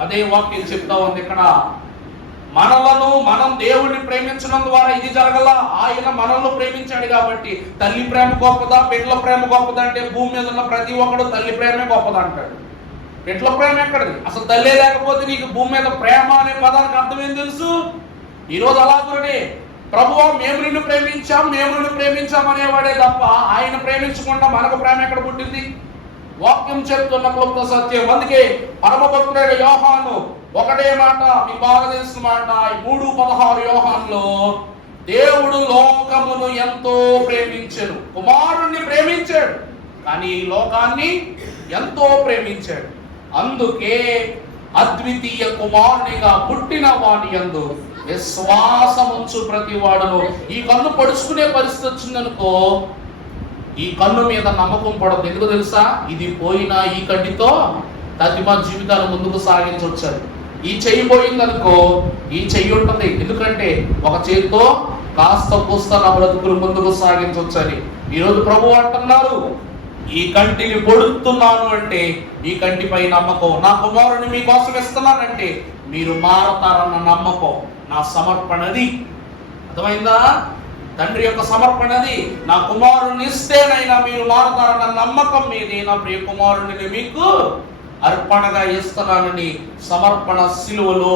అదే వాక్యం చెప్తా ఉంది ఇక్కడ. మనం దేవుడిని ప్రేమించడం ద్వారా ఇది జరగల. ఆయన మనల్ని ప్రేమించాడు కాబట్టి. తల్లి ప్రేమ గొప్పదా, బిడ్డల ప్రేమ గొప్పదా అంటే భూమి మీద ఉన్న ప్రతి ఒక్కడు తల్లి ప్రేమే గొప్పదా అంటాడు. బిడ్డల ప్రేమ ఎక్కడిది? అసలు తల్లి లేకపోతే నీకు భూమి మీద ప్రేమ అనే పదానికి అర్థం ఏం తెలుసు? ఈరోజు అలాగే ప్రభువా మేము నిన్ను ప్రేమించాం అనేవాడే తప్ప ఆయన ప్రేమించకుండా మనకు ప్రేమ ఎక్కడ పుట్టింది? వాక్యం చెప్తున్న క్లుప్త సత్యం. అందుకే పరమభక్తుడైన యోహాను ఒకటే మాట, మీకు బాగా తెలిసిన మాట, 3:16 యోహానులో దేవుడు లోకమును ఎంతో ప్రేమించెను. కుమారుణ్ణి ప్రేమించాడు, కానీ ఈ లోకాన్ని ఎంతో ప్రేమించాడు. అందుకే అద్వితీయ కుమారునిగా పుట్టిన వాని యందు విశ్వాసముంచు ప్రతి వాడును. ఈ కన్ను పడుచుకునే పరిస్థితి వచ్చిందనుకో, ఈ కన్ను మీద నమ్మకం పడదు. ఎందుకు తెలుసా? ఇది పోయినా ఈ కంటితో తదిమ జీవితాన్ని ముందుకు సాగించొచ్చారు. ఈ చెయ్యి పోయిందనుకో, ఈ చెయ్యి ఉంటుంది. ఎందుకంటే ఒక చేతితో కాస్త కూస్త నా బ్రతుకులు ముందుకు సాగించొచ్చని. ఈరోజు ప్రభు అంటున్నారు, ఈ కంటిని పొడుస్తున్నాను అంటే ఈ కంటిపై నమ్మకం. నా కుమారుని మీకోసం ఇస్తున్నానంటే మీరు మారతారన్న నమ్మకం. నా సమర్పణది. అర్థమైందా? తండ్రి యొక్క సమర్పణది. నా కుమారుని ఇస్తేనైనా మీరు మారతారన్న నమ్మకం మీది. నా ప్రియ కుమారుని మీకు అర్పణగా ఇస్తున్నానని సమర్పణ శిలువలో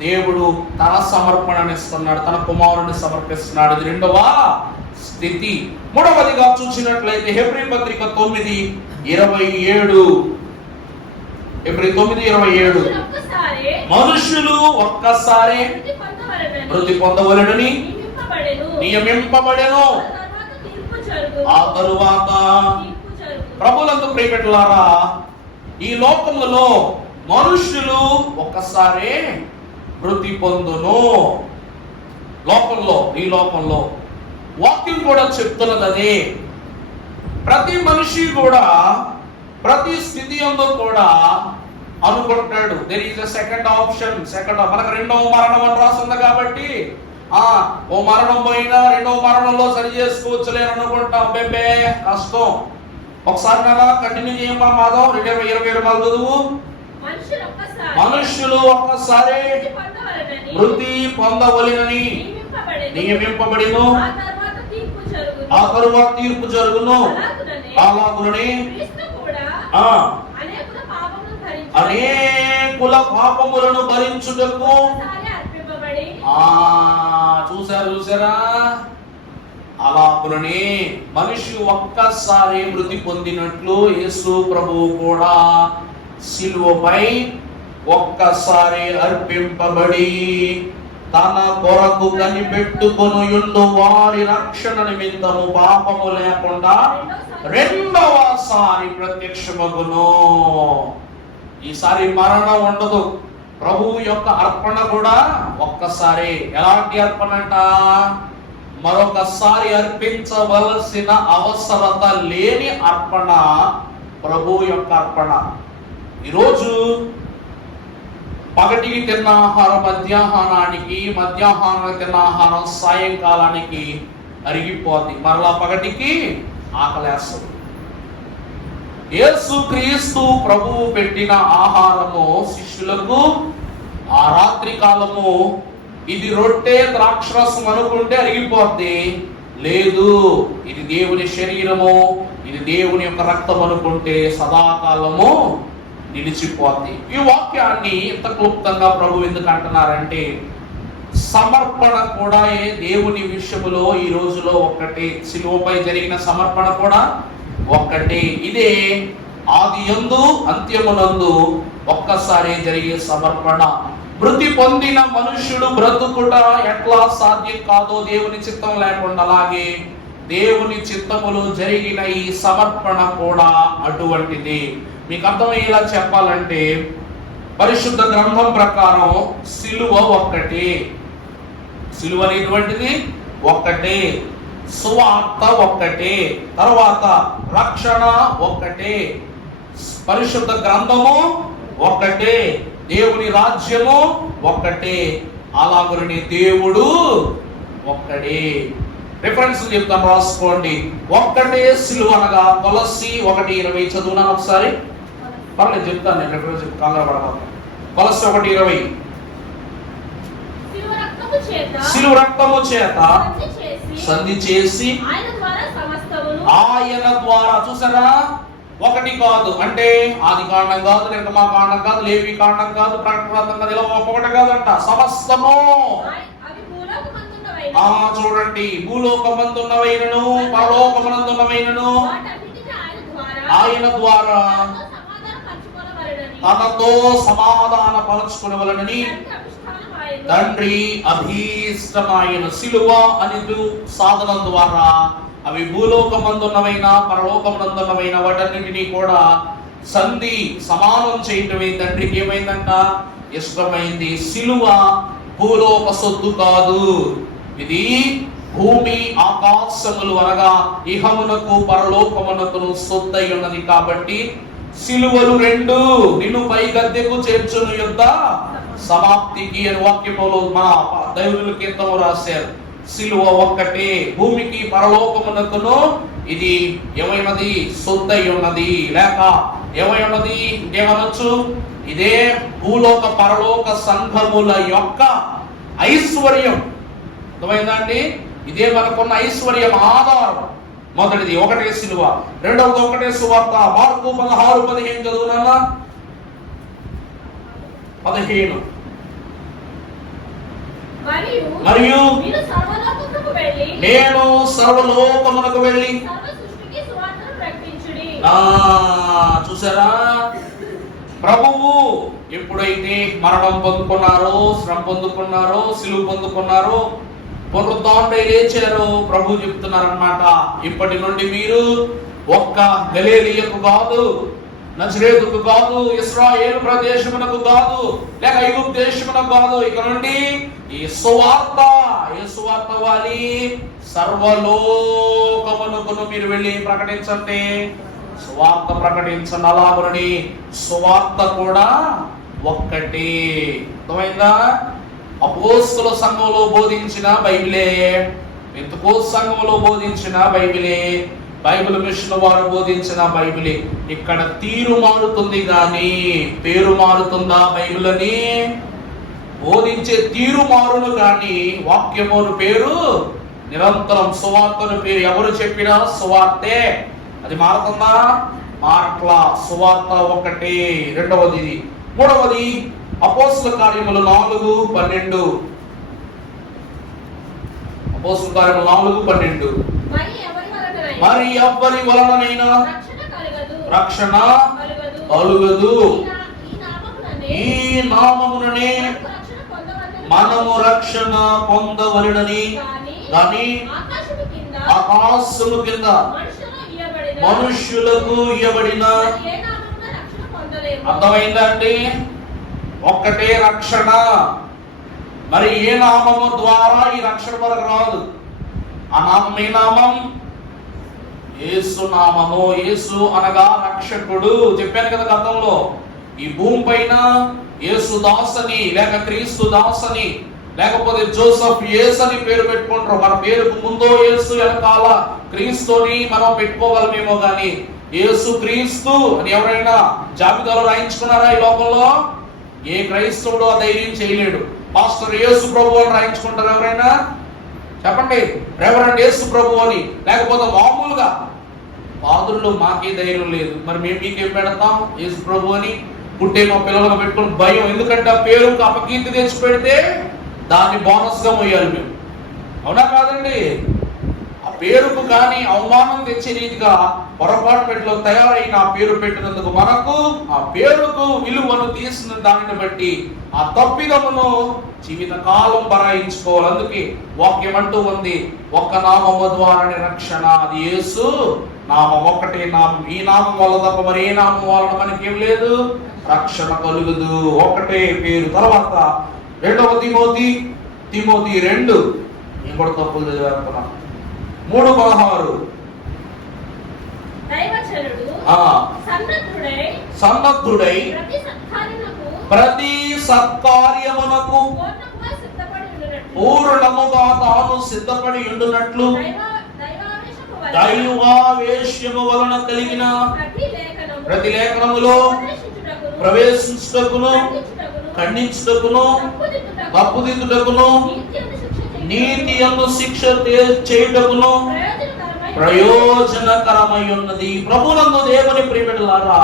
దేవుడు తన సమర్పణని ఇస్తున్నాడు, తన కుమారుని సమర్పిస్తున్నాడు. ఇది రెండవ స్థితి. మూడవదిగా చూసినట్లయితే హెబ్రీ పత్రిక 9:27, హెబ్రీ 9:27, మనుషులు ఒక్కసారే మృతి పొందవలెనని నియమింపబడెను, ఆ తరువాత ప్రభులందు ప్రియపెట్టులారా, ఈ లోకములో మనుషులు ఒక్కసారే మృతి పొందును. ఈ లోకంలో వాక్యం కూడా చెప్తున్నది అదే. ప్రతి మనిషి కూడా ప్రతి స్థితి యందు కూడా అనుకుంటాడు there is a second option. మనకు రెండవ మరణం అని రాస్తుంది కాబట్టి ఓ మరణం పోయినా రెండవ మరణంలో సరి చేసుకోవచ్చులే అనుకుంటాం. బెబ్బే కష్టం. ఒకసారి నానా కంటిన్యూ చేయమ్మా మాధవ్ 27 చదువు. మనుష్యులు ఒక్కసారి వృద్ధి పొందవలెనని నియమింపబడిను, ఆ తరువాత తీర్పు జరుగును. అలాగుననే అనేకుల పాపములను భరించుటకు చూసారా? అలాగుననే మనిషి ఒక్కసారి మృతి పొందినట్లు యేసు ప్రభువు కూడా సిలువపై ఒక్కసారి అర్పింపబడి తన కొరకు కనిపెట్టుకొనుయుండు వారి రక్షణ నిమిత్తము పాపము లేకుండా రెండవసారి ప్రత్యక్షమగును. ఈసారి మరణం ఉండదు. ప్రభువు యొక్క అర్పణ కూడా ఒక్కసారి. ఎలాంటి అర్పణ అంట? మరొకసారి అర్పించవలసిన అవసరత లేని అర్పణ ప్రభువు యొక్క అర్పణ. ఈరోజు పగటికి తిన్న ఆహారం మధ్యాహ్నానికి, మధ్యాహ్నానికి తిన్న ఆహారం సాయంకాలానికి అరిగిపోద్ది, మరలా పగటికి ఆకలేస్తుంది. యేసు క్రీస్తు ప్రభువు పెట్టిన ఆహారము శిష్యులకు ఆ రాత్రి కాలము ఇది రొట్టె ద్రాక్షరసం అనుకుంటే అరిగిపోద్ది. లేదు, ఇది దేవుని శరీరము, ఇది దేవుని యొక్క రక్తం అనుకుంటే సదాకాలము నిలిచిపోద్ది. ఈ వాక్యాన్ని ఇంత క్లుప్తంగా ప్రభు ఎందుకు అంటున్నారంటే, సమర్పణ కూడా దేవుని విషయములో ఈ రోజులో ఒక్కటే. సిలువపై జరిగిన సమర్పణ కూడా ఒక్కటే. ఇదే ఆది యందు అంత్యమునందు ఒక్కసారి జరిగే సమర్పణ. మృతి పొందిన మనుష్యుడు బ్రతుకుట ఎట్లా సాధ్యం కాదో దేవుని చిత్తం లేకుండా, అలాగే దేవుని చిత్తములో జరిగిన ఈ సమర్పణ కూడా అటువంటిది. మీకు అర్థమయ్యేలా చెప్పాలంటే, పరిశుద్ధ గ్రంథం ప్రకారం సిలువ ఒక్కటే, సిలువ అనేటువంటిది ఒక్కటే, సువార్త ఒక్కటే, తర్వాత రక్షణ ఒక్కటే, పరిశుద్ధ గ్రంథము ఒక్కటే, దేవుని రాజ్యము ఒక్కటే, అలాగుని దేవుడు ఒక్కడే. రిఫరెన్స్ చెప్తాను, రాసుకోండి. ఒక్కటే సిలువ అనగా కొలస్సీ 1:20 చదువునాను ఒకసారి. పర్లేదు చెప్తాను, నేను రిఫరెన్స్ చెప్పి కంగారు పడతాను. కొలస్సీ 1:20 సిలువ రక్తము చేత సంధి చేసి ఆయన ద్వారా, చూసారా, ఒకటి కాదు అంటే ఆది కాండం కాదు, నిర్గమా కాండం కాదు, లేవి కాండం కాదు, ప్రకటన కాదు, ఇలా ఒక్కొక్కటి కాదంట, సమస్తము. చూడండి, భూలోకమందున్నవైనను పరలోకమందున్నవైనను ఆయన ద్వారా తనతో సమాధాన పరచుకునవలెనని తండ్రి అభీష్టమాయన. సిలువ అనేది సాధనం ద్వారా అవి భూలోకమందున్నవైనా పరలోకమందున్నవైనా వాటన్నిటినీ కూడా సంధి సమానం చేయటమే తండ్రికి ఏమైందంట, ఇష్టమైంది. సిలువ భూలోక సొత్తు కాదు, ఇది భూమి ఆకాశములు అనగా ఇహమునకు పరలోకమునకును సొత్తై ఉన్నది. కాబట్టి సిలువలు రెండు నిన్ను పై గద్దెకు చేర్చును యుద్ధ సమాప్తికి అని వాక్యములో మన దైవుల కీర్తన రాశారు. సిలువ ఒక్కటే, భూమికి పరలోకమునకును ఇది ఏమైనది, సొత్తై ఉన్నది. లేక ఏమై ఉన్నది, ఏమనొచ్చు, ఇదే భూలోక పరలోక సంఘముల యొక్క ఐశ్వర్యం. అర్థమైందండి? ఇదే మనకున్న ఐశ్వర్యం ఆధారం. మొదటిది ఒకటే సిలువ, రెండవది ఒకటే సువార్త. మార్కు 16:15 చదువునా. 15 మరియు నేను సర్వలోకమునకు వెళ్ళి, చూసారా, ప్రభువు ఎప్పుడైతే మరణం పొందుకున్నారో, శ్రమ పొందుకున్నారో, సిలువ పొందుకున్నారో, పునరుద్ధానుడై లేచారు, ప్రభు చెప్తున్నారన్నమాట, ఇప్పటి నుండి మీరు ఒక్క గలిలయకు కాదు, నజరేతుకు కాదు, ఇశ్రాయేలు ప్రదేశమునకు కాదు, లేక ఐగుప్తు దేశమునకు కాదు, ఇక నుండి ఈ సువార్త, ఏ సువార్త వాలి, సర్వలోకమునకును మీరు వెళ్ళి ప్రకటించండి, సువార్త ప్రకటించండి. అలాగుని సువార్త కూడా ఒక్కటే. అర్థమైందా? అపోస్తల సంఘంలో బోధించిన బైబిలే, పెంతెకోస్తు సంఘంలో బోధించిన బైబిలే, బైబిల్ మిషన్ వారు బోధించిన బైబిలే. ఇక్కడ తీరు మారుతుంది కానీ పేరు మారుతుందా? బైబిల్ అని బోధించే తీరు మారును కానీ వాక్యమును పేరు నిరంతరం. సువార్తను పేరు ఎవరు చెప్పినా సువార్తే, అది మారుతుందా? మాట్లా. సువార్త ఒకటే. రెండవది ఇది. మూడవది అపోస్తల కార్యములు 4:12. అపోస్తల కార్యములు 4:12. మరి ఎవ్వరి వలననైనా రక్షణ కలుగదు, ఈ నామముననే మనము రక్షణ పొందవలెనని కానీ ఆకాశము కింద మనుష్యులకు ఇయ్యబడిన. అర్థమైందండి? ఒక్కటే రక్షణ. మరి ఏ నామము ద్వారా ఈ రక్షణ మనకు రాదు? ఆ నామం ఏ నామం? యేసు నామము. యేసు అనగా రక్షకుడు. చెప్పాను కదా గతంలో. ఈ భూమి పైన యేసు దాసని లేక క్రీస్తు దాసని లేకపోతే జోసఫ్ యేసు అని పేరు పెట్టుకుంటారు. మన పేరుకు ముందో యేసు వెనకాల క్రీస్తుని మనం పెట్టుకోగలమేమో కానీ యేసు క్రీస్తు అని ఎవరైనా జాబితాలో రాయించుకున్నారా ఈ లోకంలో? ఏ క్రైస్తవుడు ఆ ధైర్యం చేయలేడు. పాస్టర్ యేసు ప్రభు అని రాయించుకుంటారు ఎవరైనా? చెప్పండి. రెవరెండ్ యేసు ప్రభు అని. లేకపోతే మామూలుగా ఫాదర్లు మాకే ధైర్యం లేదు, మరి మేము మీకేం పెడతాం యేసు ప్రభు అని? పుట్టే మా పిల్లలకు పెట్టుకుని భయం. ఎందుకంటే ఆ పేరుకు అపకీర్తి తెచ్చి పెడితే దాన్ని బోనస్ గా మొయ్యాలి మేము. అవునా కాదండి? ఆ పేరుకు కానీ అవమానం తెచ్చే రీతిగా పొరపాటు పెట్టలో తయారైన ఆ పేరు పెట్టినందుకు మనకు ఆ పేరుకు విలువను తీసిన దానిని బట్టి ఆ తప్పిదమును జీవితకాలం బరాయించుకోవాలి. అందుకే వాక్యం అంటూ ఉంది, ఒక్క నామము ద్వారానే రక్షణ, అది యేసు నామం. ఒక్కటే నామం. ఈ నామం వల్ల తప్ప మరి ఏ నామం వలన మనకేం లేదు, రక్షణ కలుగుదు. ఒకటే పేరు. తర్వాత 2 తిమోతి 2 నేను కూడా తప్పులు చదివేస్తున్నా. 3:16 సన్నద్ధుడై ప్రతి సత్కార్యమునకు పూర్ణముగా తాను సిద్ధపడి ఉండునట్లు దైవావేశము వలన కలిగిన ప్రతి లేఖనములో ప్రవేశించుటకును ఖండించుటకును తప్పుదిద్దుటకును నీతి యందు శిక్ష చేయుటకును ప్రయోజనకరమై ఉన్నది. ప్రభునందు దేవుని ప్రియమిత్రులారా,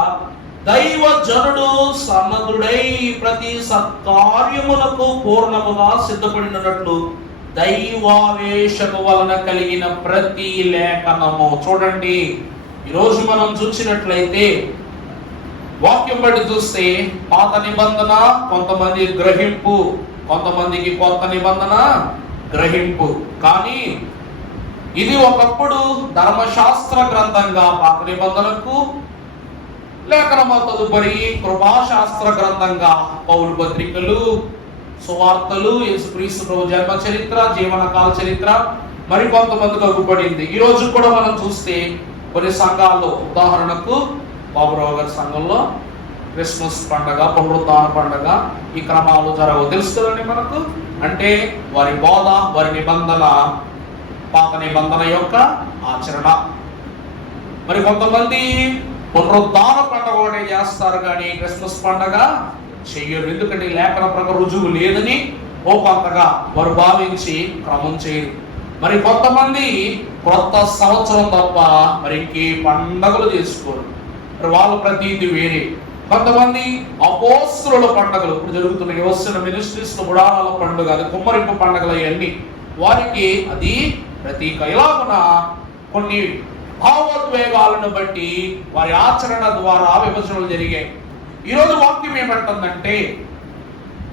దైవ జనుడు సన్నద్ధుడై ప్రతి సత్కార్యమునకు పూర్ణముగా సిద్ధపడినట్లు దైవావేశము వలన కలిగిన ప్రతి లేఖనము. చూడండి, ఈరోజు మనం చూసినట్లయితే వాక్యం బట్టి చూస్తే పాత నిబంధన కొంతమంది గ్రహింపు, కొంతమందికి కొత్త నిబంధన గ్రహింపు. కానీ ఇది ఒకప్పుడు ధర్మశాస్త్ర గ్రంథంగా పాత నిబంధనకు, లేఖనము తదుపరి కృపాశాస్త్ర గ్రంథంగా పౌలు పత్రికలు, సువార్తలు, యేసుక్రీస్తు ప్రభు జన్మ చరిత్ర, జీవనకాల చరిత్ర మరి కొంతమందికి అగుపడింది. ఈ రోజు కూడా మనం చూస్తే కొన్ని సంఘాల్లో, ఉదాహరణకు బాబురావు గారి సంఘంలో క్రిస్మస్ పండగ, పునరుద్ధాన పండగ ఈ క్రమాలు జరగవు. తెలుసు కదండి మనకు. అంటే వారి బోధ, వారి నిబంధన పాత నిబంధన యొక్క ఆచరణ. మరి కొంతమంది పునరుద్ధాన పండగ ఒకటే చేస్తారు కానీ క్రిస్మస్ పండగ చెయ్యరు. ఎందుకంటే లేఖన ప్రకారం రుజువు లేదని కొంతగా వారు భావించి క్రమం చేయరు. మరి కొంతమంది కొత్త సంవత్సరం తప్ప మరి ఇంకే పండగలు చేసుకోరు. మరి వాళ్ళ ప్రతీది వేరే. కొంతమంది అపోస్తలుల పండుగలు ఇప్పుడు జరుగుతున్న యువజన మినిస్ట్రీస్ గుడారాల పండుగ, అది కుమ్మరింపు పండుగలు, అవన్నీ వారికి అది ప్రతీక. ఇలాగున కొన్ని భావోద్వేగాలను బట్టి వారి ఆచరణ ద్వారా విభజనలు జరిగాయి. ఈరోజు వాక్యం ఏమంటుందంటే,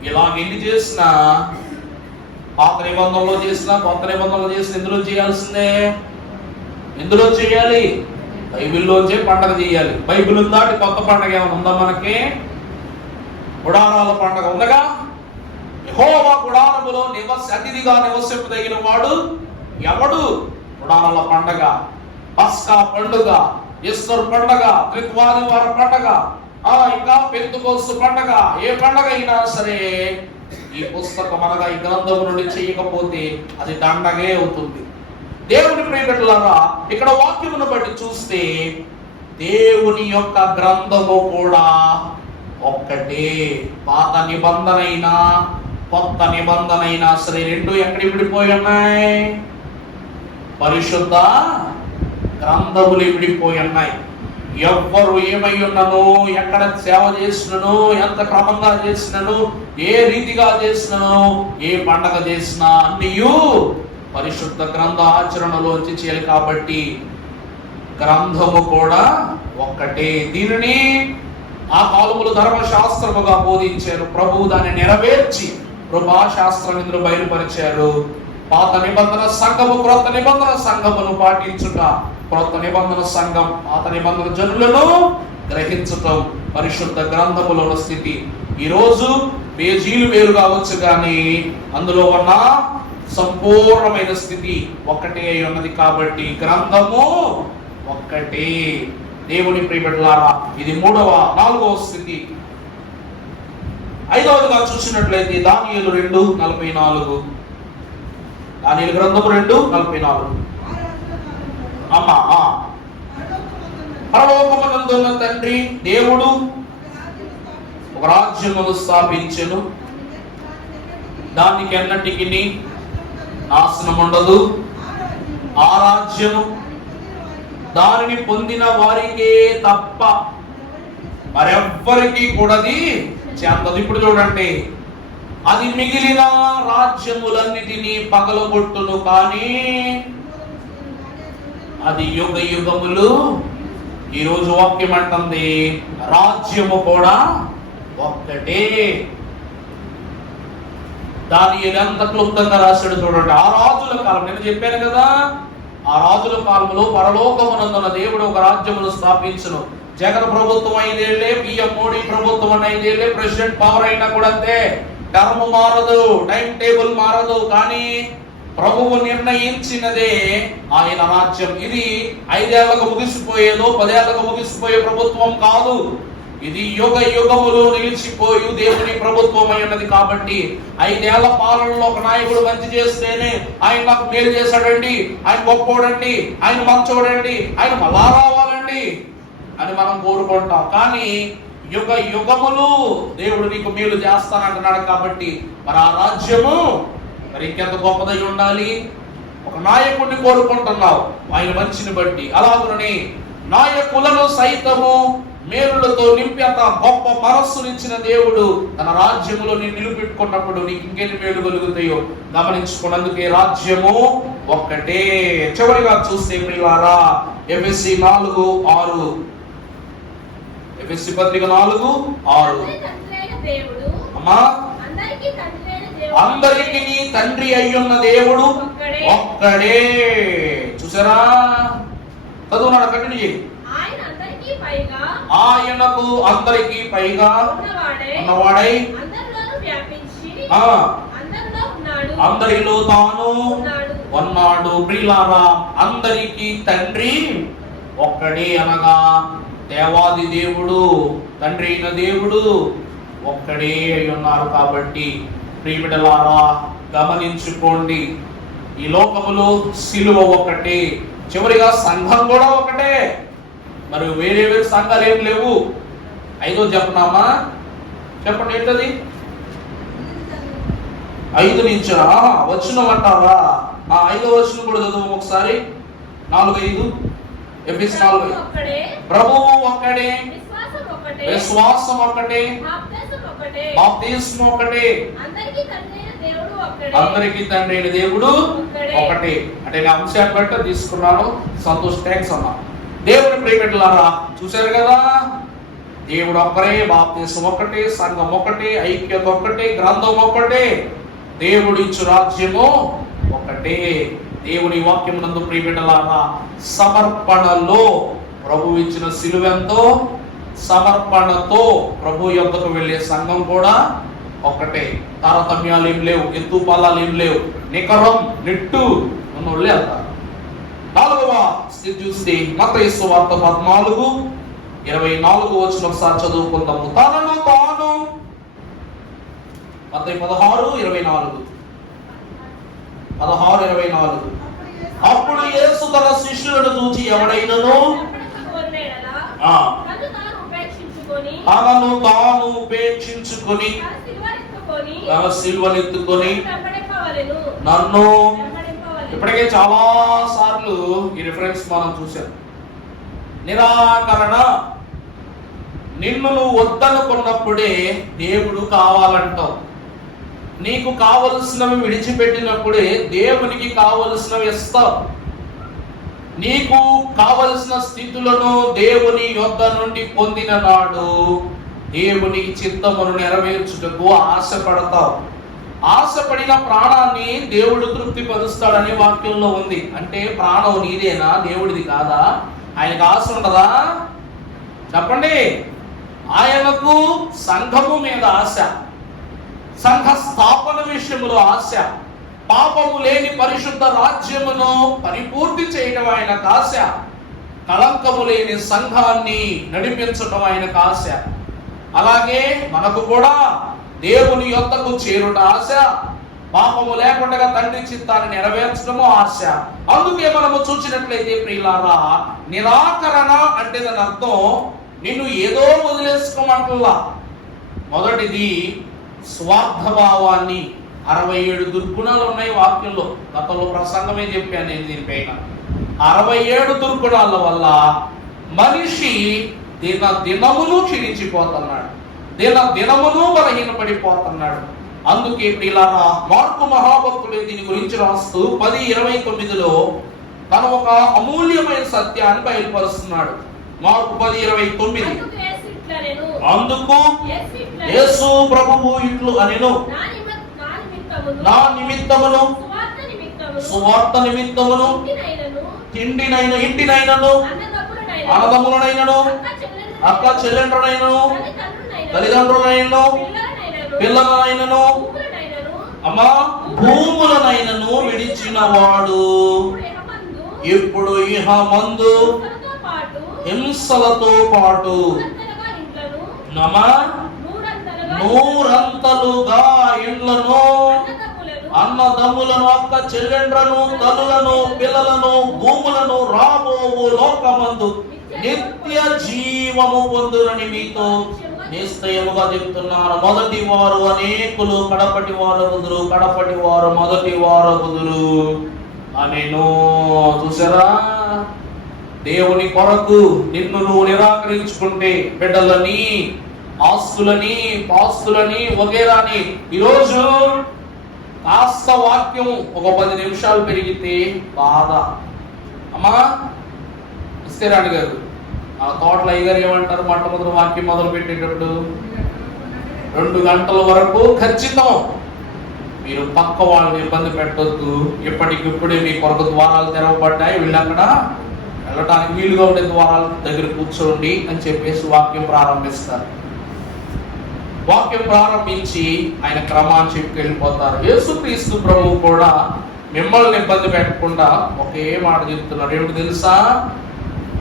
ఇలాగ ఎన్ని చేసినా, పాత నిబంధనలో చేసినా కొత్త నిబంధనలో చేసిన ఎందులో చేయాల్సిందే. ఎందులో చేయాలి? బైబిల్లోంచే పండగ చేయాలి. బైబిల్ దాటి కొత్త పండగ ఏమైనా ఉందా మనకి? గుడారాల పండగ ఉందగా. యెహోవా గుడారములో అతిథిగా నివసింపదగిన వాడు ఎవడు? గుడారాల పండగ, పస్కా పండుగ, ఈస్టర్ పండగ, త్రిత్వాదివార పండగ, ఇంకా పెంతెకోస్తు పండగ, ఏ పండగ అయినా సరే ఈ పుస్తకం అనగా ఈ గ్రంథం నుండి చేయకపోతే అది దండగే అవుతుంది. దేవుని ప్రియబిడ్డలారా, ఇక్కడ వాక్యమును బట్టి చూస్తే దేవుని యొక్క గ్రంథము కూడా ఒక్కటే. పాత నిబంధన అయినా కొత్త నిబంధన అయినా సరే రెండు ఎక్కడ విడిపోయి ఉన్నాయి? పరిశుద్ధ గ్రంథములు విడిపోయి ఉన్నాయి. ఎవ్వరు ఏమై ఉన్నను, ఎక్కడ సేవ చేసినను, ఎంత క్రమంగా చేసినను, ఏ రీతిగా చేసినను, ఏ పండగ చేసినా అన్నీయు పరిశుద్ధ గ్రంథ ఆచరణలోంచి చేయాలి. కాబట్టి గ్రంథము కూడా ఒక్కటే. దీనిని ఆ కాలములు ధర్మశాస్త్రముగా బోధించారు. ప్రభువు దాన్ని నెరవేర్చి కృపాశాస్త్రం ఇందులో బయలుపరిచారు. పాత నిబంధన సంఘము క్రొత్త నిబంధన సంఘమును పాటించుట, క్రొత్త నిబంధన సంఘం పాత నిబంధన జనులను గ్రహించటం పరిశుద్ధ గ్రంథములో ఉన్న స్థితి. ఈరోజు పేజీలు వేరు కావచ్చు, కానీ అందులో ఉన్న సంపూర్ణమైన స్థితి ఒక్కటే అయి ఉన్నది. కాబట్టి గ్రంథము ఒక్కటే. దేవుని ప్రియబిడ్డలారా, ఇది నాలుగవ స్థితి. ఐదవదిగా చూసినట్లయితే దానియేలు 2:44. దానియేలు గ్రంథము 2:44. అమ్మా, పరలోకమందున్న తండ్రి దేవుడు ఒక రాజ్యమును స్థాపించెను, దానికి ఎన్నటికి నాశనం ఉండదు. ఆ రాజ్యము దానిని పొందిన వారికే తప్ప మరెవ్వరికి కూడాది చెందదు. ఇప్పుడు చూడండి, అది మిగిలిన రాజ్యములన్నిటినీ పగలగొట్టును, కానీ అది యుగ యుగములు. ఈరోజు వాక్యం అంటుంది రాజ్యము కూడా ఒక్కటే. దాని ఎంత క్లుప్తంగా రాశాడు చూడండి. ఆ రాజుల కాలం, నేను చెప్పాను కదా, ఆ రాజుల కాలంలో పరలోకమునందున దేవుడు ఒక రాజ్యమును స్థాపించును. జగన్ ప్రభుత్వం 5 ఏళ్లే, పిఎం మోడీ ప్రభుత్వం 5 ఏళ్లే, ప్రెసిడెంట్ పవర్ అయినా కూడా అంతే. టర్మ్ మారదు, టైం టేబుల్ మారదు, కానీ ప్రభువు నిర్ణయించినదే ఆయన రాజ్యం. ఇది 5 ఏళ్లకు ముగిసిపోయేదో 10 ఏళ్లకు ముగిసిపోయే ప్రభుత్వం కాదు. ఇది యుగ యుగములు నిలిచిపోయి దేవుని ప్రభుత్వం అయి ఉన్నది. కాబట్టి 5 ఏళ్ల పాలనలో ఒక నాయకుడు మంచి చేస్తేనే ఆయన నాకు మేలు చేశాడండి, ఆయన గొప్పోడండి, ఆయన మంచోడండి, ఆయన మళ్ళా రావాలండి అని మనం కోరుకుంటాం. కానీ యుగ యుగములు దేవుడు నీకు మేలు చేస్తానంటున్నాడు. కాబట్టి మరి ఆ రాజ్యము మరి ఇంకెంత గొప్పదై ఉండాలి. ఒక నాయకుడిని కోరుకుంటున్నావు ఆయన మంచిని బట్టి, అలాగనే నాయకులను సైతము మేలులతో నింపి అంత గొప్ప మనస్సునిచ్చిన దేవుడు తన రాజ్యములో నేను నిలబెట్టుకున్నప్పుడు నీకు ఇంకెన్ని మేలు కలుగుతాయో గమనించుకున్నందుకే రాజ్యము ఒక్కటే. చివరిగా చూస్తే ప్రియులారా, ఎఫెసీ 4:6. ఎఫెసీ పత్రిక 4:6. అమ్మా, అందరికీ తండ్రి అయ్యున్న దేవుడు ఒక్కడే. చూసారా? చదువున్నాడు, కంటిన్యూ. ఆయనకు అందరికీ పైగా ఉన్నవాడై అందరిలో తాను ఉన్నాడు. ప్రియులారా, అందరికీ తండ్రి ఒక్కడే అనగా దేవాది దేవుడు, తండ్రి అయిన దేవుడు ఒక్కడే అయి ఉన్నారు. కాబట్టి ప్రియబిడ్డలారా గమనించుకోండి, ఈ లోకములో సిలువ ఒకటే, చివరిగా సంఘం కూడా ఒకటే. మరి వేరే వేరే సంఘాలు ఏం లేవు. 5వ చెప్పనామా? చెప్పండి, ఏంటది? 5 నుంచి వచనం అంటారా? 5వ వచనం కూడా చదువు ఒకసారి. 4:5. ఎఫెసీ 4:5. ప్రభువు ఒక్కడే, విశ్వాసం ఒక్కటే, బాప్తిస్మం ఒక్కటే, అందరికీ తండ్రి అయిన దేవుడు ఒకటే. అంటే నేను అంశాన్ని బట్టి తీసుకున్నాను. సంతోష్, థ్యాంక్స్ అన్నా. దేవుని ప్రియబిడ్డలారా, చూశారు కదా, దేవుడు ఒక్కరే, బాప్తిస్మం ఒక్కటే, సంఘం ఒకటే, ఐక్యత ఒక్కటే, గ్రంథం ఒక్కటే, దేవుడు ఇచ్చు రాజ్యము ఒకటే. దేవుని వాక్యం నందు ప్రియబిడ్డలారా, సమర్పణలో ప్రభు ఇచ్చిన సిలువెంతో, సమర్పణతో ప్రభు యొద్దకు వెళ్ళే సంఘం కూడా ఒక్కటే. తారతమ్యాలు ఏం లేవు, ఎత్తు పాలాలు ఏం లేవు, నికరం నిట్టు ఉన్నోళ్ళే అంటారు. 4వ స్థితి చూస్తే మత్తయి సువార్త 14:24 వచ్చిన ఒకసారి చదువుకుందాము. తనను తాను, మత్తయి 16:24. అప్పుడు యేసు తన శిష్యులను చూచి ఎవడైనను తనను తాను ఉపేక్షించుకొని తన సిలువనెత్తుకొని నన్ను. ఇప్పటికే చాలా సార్లు ఈ రిఫరెన్స్ మనం చూసాం. నిరాకరణ. నిన్ను నువ్వు వద్దనుకున్నప్పుడే దేవుడు కావాలంటావు. నీకు కావలసినవి విడిచిపెట్టినప్పుడే దేవునికి కావలసినవి ఇస్తావు. నీకు కావలసిన స్థితులను దేవుని యొద్ద నుండి పొందిన నాడు దేవుని చిత్తమును నెరవేర్చుటకు ఆశపడతావు. ఆశపడిన ప్రాణాన్ని దేవుడు తృప్తిపరుస్తాడని వాక్యంలో ఉంది. అంటే ప్రాణం నీదేనా, దేవుడిది కాదా? ఆయనకు ఆశ ఉండదా? చెప్పండి. ఆయనకు సంఘము మీద ఆశ, సంఘ స్థాపన విషయంలో ఆశ, పాపము లేని పరిశుద్ధ రాజ్యమును పరిపూర్తి చేయడం ఆయనకు ఆశ, కళంకము లేని సంఘాన్ని నడిపించడం ఆయనకు ఆశ. అలాగే మనకు కూడా దేవుని యొద్దకు చేరుట ఆశ, పాపము లేకుండా తండ్రి చిత్తాన్ని నెరవేర్చడము ఆశ. అందుకే మనము చూసినట్లయితే ప్రియులారా, నిరాకరణ అంటే దాని అర్థం నిన్ను ఏదో వదిలేసుకోమంటల్లా. మొదటిది స్వార్థభావాన్ని. 67 దుర్గుణాలు ఉన్నాయి వాక్యంలో. గతంలో ప్రసంగమే చెప్పాను నేను దీనిపైన. 67 దుర్గుణాల వల్ల మనిషి దినమును క్షీణించిపోతున్నాడు, దినమును బలహీనపడిపోతున్నాడు. అందుకే ప్రియులారా, మార్కు మహాభక్తుడు దీని గురించి రాస్తూ 10:29లో తన ఒక అమూల్యమైన సత్యాన్ని బయలుపరుస్తున్నాడు. మార్కు 10:29. అందుకు యేసు ప్రభువు ఇట్లు అనెను, నా నిమిత్తమును సువార్త నిమిత్తమును ఇంటినైనను అన్నదమ్ములనైనను అక్క చెల్లెండ్రునైనను తల్లిదండ్రులైనను పిల్లలనైనను అమ్మా భూములనైనను విడిచిన వాడు ఇప్పుడు ఇహ మందు హింసలతో పాటు నూరంతలుగా ఇండ్లను అన్నదమ్ములను అక్క చెల్లెండ్రను తల్లులను పిల్లలను భూములను రాబోవు లోకమందు నిత్య జీవము పొందురని మీతో నిశ్చయముగా చెప్తున్నాను. మొదటి వారు అనేకులు, కడపటి వారు కుదురు, కడపటి వారు మొదటి వారు కుదురు అనేను. చూసారా? దేవుని కొరకు నిన్ను నువ్వు నిరాకరించుకుంటే బిడ్డలని, ఆస్తులని, పాస్తులని వగేరాని, ఈరోజు కాస్త వాక్యం ఒక 10 నిమిషాలు పెరిగితే బాధ. అమ్మా ఇస్తేరాణి గారు, ఆ తోటల అయ్యగారు ఏమంటారు? మొట్టమొదటి వాక్యం మొదలు పెట్టేటప్పుడు 2 గంటల వరకు ఖచ్చితం. మీరు పక్క వాళ్ళని ఇబ్బంది పెట్టొద్దు, ఇప్పటికిప్పుడే మీ కొరకు ద్వారాలు తెరవబడ్డాయి, వీళ్ళక్కడ వెళ్ళటానికి వీలుగా ఉండే ద్వారాల దగ్గర కూర్చోండి అని చెప్పేసి వాక్యం ప్రారంభిస్తారు. వాక్యం ప్రారంభించి ఆయన క్రమాన్ని చెప్పి వెళ్ళిపోతారు. యేసుక్రీస్తు ప్రభువు కూడా మిమ్మల్ని ఇబ్బంది పెట్టకుండా ఒకే మాట చెప్తున్నారు. ఏమిటి తెలుసా?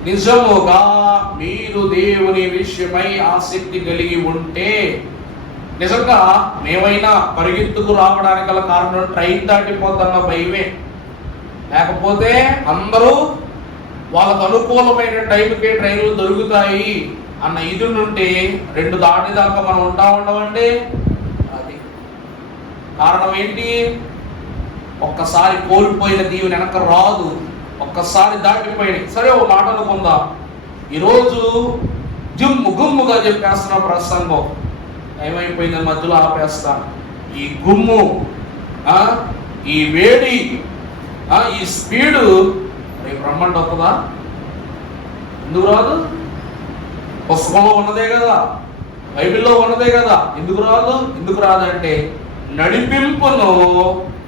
నిజముగా మీరు దేవుని విషయమై ఆసక్తి కలిగి ఉంటే, నిజంగా మేమైనా పరిగెత్తుకు రావడానికి గల కారణం ట్రైన్ దాటిపోతున్న భయమే. లేకపోతే అందరూ వాళ్ళకు అనుకూలమైన టైంకే ట్రైన్లు దొరుకుతాయి అన్న ఇది నుండి 2 దాటిదాకా మనం ఉండమండి. అది కారణం ఏంటి? ఒక్కసారి కోల్పోయిన దీవెన వెనక రాదు. ఒక్కసారి దాటిపోయినాయి. సరే, ఓ మాట అనుకుందాం. ఈరోజు గుమ్ముగా చెప్పేస్తున్న ప్రసంగం ఏమైపోయిందని మధ్యలో ఆపేస్తాను. ఈ గుమ్ము, ఈ వేడి, ఈ స్పీడు రేపు రమ్మంటే వస్తుందా? ఎందుకు రాదు? పుస్తకంలో ఉన్నదే కదా, బైబిల్లో ఉన్నదే కదా. ఎందుకు రాదు? ఎందుకు రాదంటే నడిపింపును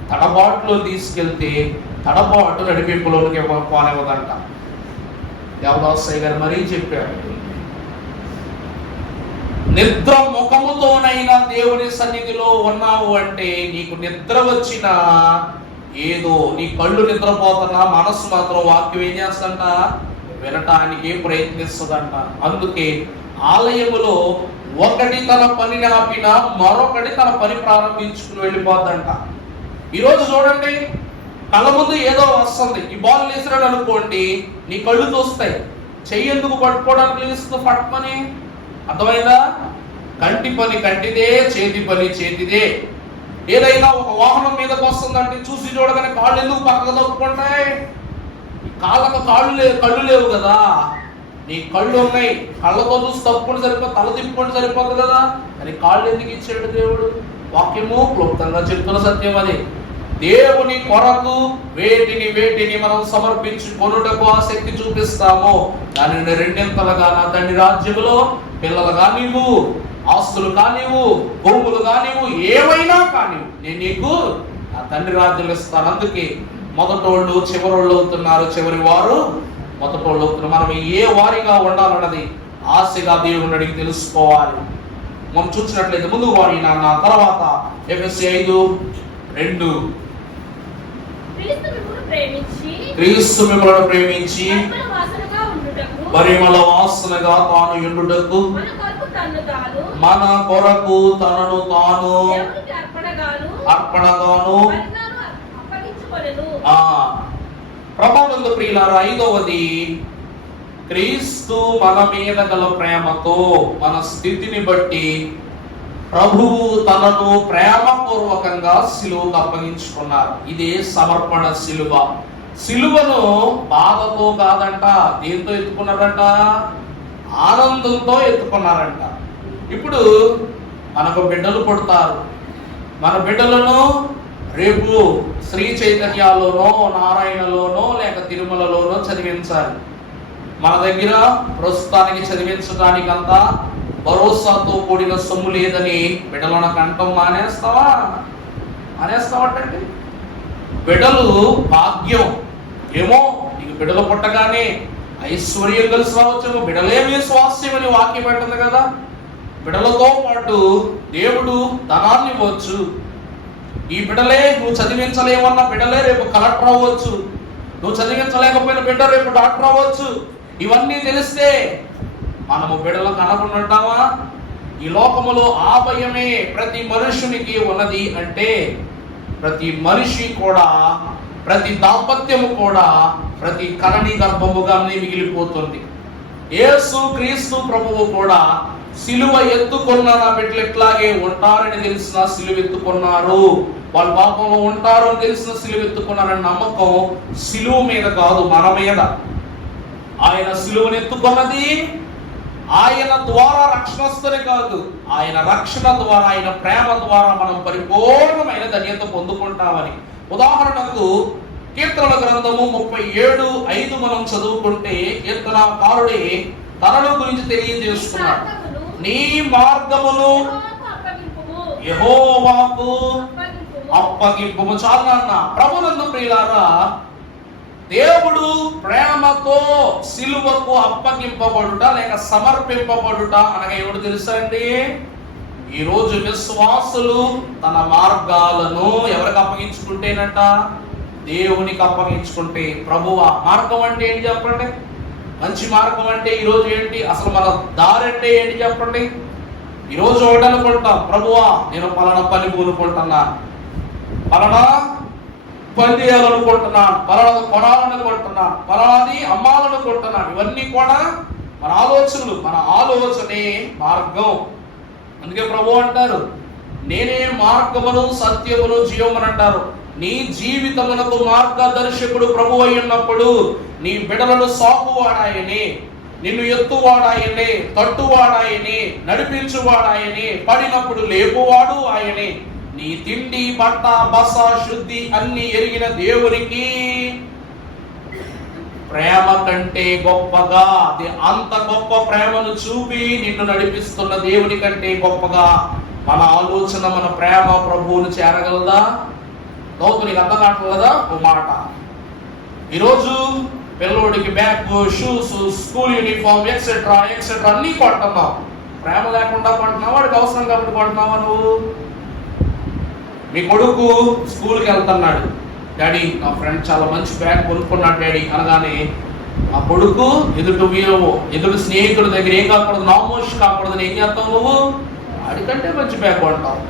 తడబాటులో తీసుకెళ్తే తడబాటు నడిపింపులోనికి పోనివ్వదంట. దేవదాసయ్య గారు మరీ చెప్పారు. నిద్ర ముఖముతోనైనా దేవుని సన్నిధిలో ఉన్నావు అంటే నీకు నిద్ర వచ్చినా ఏదో నీ కళ్ళు నిద్రపోతున్నా మనసు మాత్రం వాక్యం ఏం చేస్తుందంట? వినటానికి ప్రయత్నిస్తుందంట. అందుకే ఆలయములో ఒకటి తన పనిని ఆపినా మరొకటి తన పని ప్రారంభించుకుని వెళ్ళిపోద్దంట. ఈరోజు చూడండి, కళ్ళ ముందు ఏదో వస్తుంది, ఈ బాల్ వేసినాడు అనుకోండి, నీ కళ్ళు చూస్తాయి. చెయ్యి ఎందుకు పట్టుకోవడానికి నిలుస్తుంది పట్టుమని? అర్థమైందా? కంటి పని కంటిదే, చేతి పని చేతిదే. ఏదైనా ఒక వాహనం మీదకి వస్తుందంటే చూసి చూడగానే కాళ్ళు ఎందుకు పక్కకు తప్పుకుంటాయి? కాళ్ళకు కళ్ళు లేవు కదా, నీ కళ్ళు ఉన్నాయి. కళ్ళతో చూసి తప్పుకుంటే సరిపోతుంది, తల తిప్పుకుంటే సరిపోతుంది కదా. అని కాళ్ళు ఎందుకు ఇచ్చాడు దేవుడు? వాక్యము క్లుప్తంగా చెప్తున్న సత్యం అది. దేవుని కొరకు వేటిని మనం సమర్పించుకొనుటకు ఆసక్తి చూపిస్తామో దానిని రెండింతలుగా నా తండ్రి రాజ్యములో పిల్లలు కానివ్వు, ఆస్తులు కానివ్వు, భూములు కానివ్వు, ఏమైనా కానివ్వు, నేను నీకు నా తండ్రి రాజ్యాలు ఇస్తాను. అందుకే మొదటోళ్ళు చివరోళ్ళు అవుతున్నారు, చివరి వారు మొదటోళ్ళు అవుతున్నారు. మనం ఏ వారిగా ఉండాలన్నది ఆశగా దేవుని అడిగి తెలుసుకోవాలి. మనం చూసినట్లయితే ముందుకు వారి నాన్న, తర్వాత ఎఫెసీ 5:2 క్రీస్తు మిమ్మల్ని ప్రేమించి పరిమళ వాసనగా తాను ఎండుటకు మన కొరకు తనను తాను అర్పణగాను. ప్రభువునందు ప్రియులారా, 5వది క్రీస్తు మన మీద గల ప్రేమతో మన స్థితిని బట్టి ప్రభువు తనను ప్రేమపూర్వకంగా సిలువకు అప్పగించుకున్నారు. ఇదే సమర్పణ సిలువ. సిలువను బాధతో కాదంట, దేంతో ఎత్తుకున్నారంట? ఆనందంతో ఎత్తుకున్నారంట. ఇప్పుడు మనకు బిడ్డలు పుడతారు. మన బిడ్డలను రేపు శ్రీ చైతన్యాలోనో, నారాయణలోనో, లేక తిరుమలలోనో చదివించాలి. మన దగ్గర ప్రస్తుతానికి చదివించడానికంతా భరోసాతో కూడిన సొమ్ము లేదని బిడ్డలను కంఠం మానేస్తావటండి. బిడ్డలు భాగ్యం. ఏమో నీకు బిడ్డలు పుట్టగానే ఐశ్వర్యం కలిసి రావచ్చు, బిడ్డలేమి స్వాస్థ్యం అని వాక్యం పెట్టింది కదా. బిడ్డలతో పాటు దేవుడు ధనాన్ని ఇవ్వచ్చు. ఈ బిడ్డలే నువ్వు చదివించలేమన్న బిడ్డలే రేపు కలెక్టర్ అవ్వచ్చు, నువ్వు చదివించలేకపోయిన బిడ్డ రేపు డాక్టర్ అవ్వచ్చు. ఇవన్నీ తెలిస్తే మనము బిడ్డలకు అనకుండామా? ఈ లోకములో ఆ భయమే ప్రతి మనుషునికి ఉన్నది. అంటే ప్రతి మనిషి కూడా, ప్రతి దాంపత్యము కూడా ప్రతి కరణి గర్భముగానే మిగిలిపోతుంది. యేసు క్రీస్తు ప్రభువు కూడా సిలువ ఎత్తుకున్న నా బిడ్డలు ఎట్లాగే ఉంటారని తెలిసిన సిలువ ఎత్తుకున్నారు. వాళ్ళ పాపంలో ఉంటారు అని తెలిసిన సిలువ ఎత్తుకున్నారని నమ్మకం సిలువ మీద కాదు, మన మీద. ఆయన సిలువను ఎత్తుకున్నది ఆయన ద్వారా రక్షణ వస్తేనే కాదు, ఆయన రక్షణ ద్వారా, ఆయన ప్రేమ ద్వారా మనం పరిపూర్ణమైన ధన్యత పొందుకుంటామని. ఉదాహరణకు కీర్తనల గ్రంథము 37:5 మనం చదువుకుంటే కీర్తనకారుడే తనను గురించి తెలియజేస్తున్నాడు. నీ మార్గమును యెహోవాకు అప్పగింపుము. చాలు నాన్న. ప్రభునందు ప్రియులారా, దేవుడు ప్రేమతో సిలువకు అప్పగింపబడుట లేక సమర్పింపబడుట అనగా ఎవడు తెలుసా అండి? ఈరోజు విశ్వాసులు తన మార్గాలను ఎవరికి అప్పగించుకుంటేనట? దేవునికి అప్పగించుకుంటే. ప్రభువా మార్గం అంటే ఏంటి చెప్పండి? మంచి మార్గం అంటే ఈరోజు ఏంటి? అసలు మన దారి అంటే ఏంటి చెప్పండి? ఈరోజు ఒకటి అనుకుంటాం, ప్రభువా నేను పలానా పని పూనుకుంటున్నాను, పలానా పని చేయాలనుకుంటున్నాను, పలానా కొనాలనుకుంటున్నాను, పలానాది అమ్మాలనుకుంటున్నాను. ఇవన్నీ కూడా మన ఆలోచనలు. మన ఆలోచనే మార్గం. అందుకే ప్రభు అంటారు, నేనే మార్గమును సత్యమును జీవమును అంటారు. నీ జీవితమునకు మార్గదర్శకుడు ప్రభు అయి ఉన్నప్పుడు నీ బిడలను సాకువాడాయని, నిన్ను ఎత్తువాడాయనే, తట్టువాడాయని, నడిపించువాడాయని, పడినప్పుడు లేపువాడు ఆయనే. నీ తిండి, బట్ట, బస, శుద్ధి అన్ని ఎరిగిన దేవునికి ప్రేమ కంటే గొప్పగా, అంత గొప్ప ప్రేమను చూపి నిన్ను నడిపిస్తున్న దేవుని కంటే గొప్పగా మన ఆలోచన, మన ప్రేమ ప్రభువును చేరగలదా? దౌతు నీకు అర్థం కావట్లేదా? ఓ మాట. ఈరోజు పిల్లోడికి bag, shoes, school uniform etcetera అన్నీ కొంటున్నావు. ప్రేమ లేకుండా కొంటున్నావు, వాడికి అవసరం కాబట్టి కొంటున్నావా నువ్వు? మీ కొడుకు స్కూల్కి వెళ్తున్నాడు, డాడీ నా ఫ్రెండ్ చాలా మంచి బ్యాగ్ కొనుక్కున్నాడు డాడీ అనగానే ఆ కొడుకు ఎదుటి స్నేహితుడి దగ్గర ఏం కాకూడదు, నామోష్ కాకూడదని ఏం చేస్తావు నువ్వు? వాడికంటే మంచి బ్యాగ్ కొంటావు,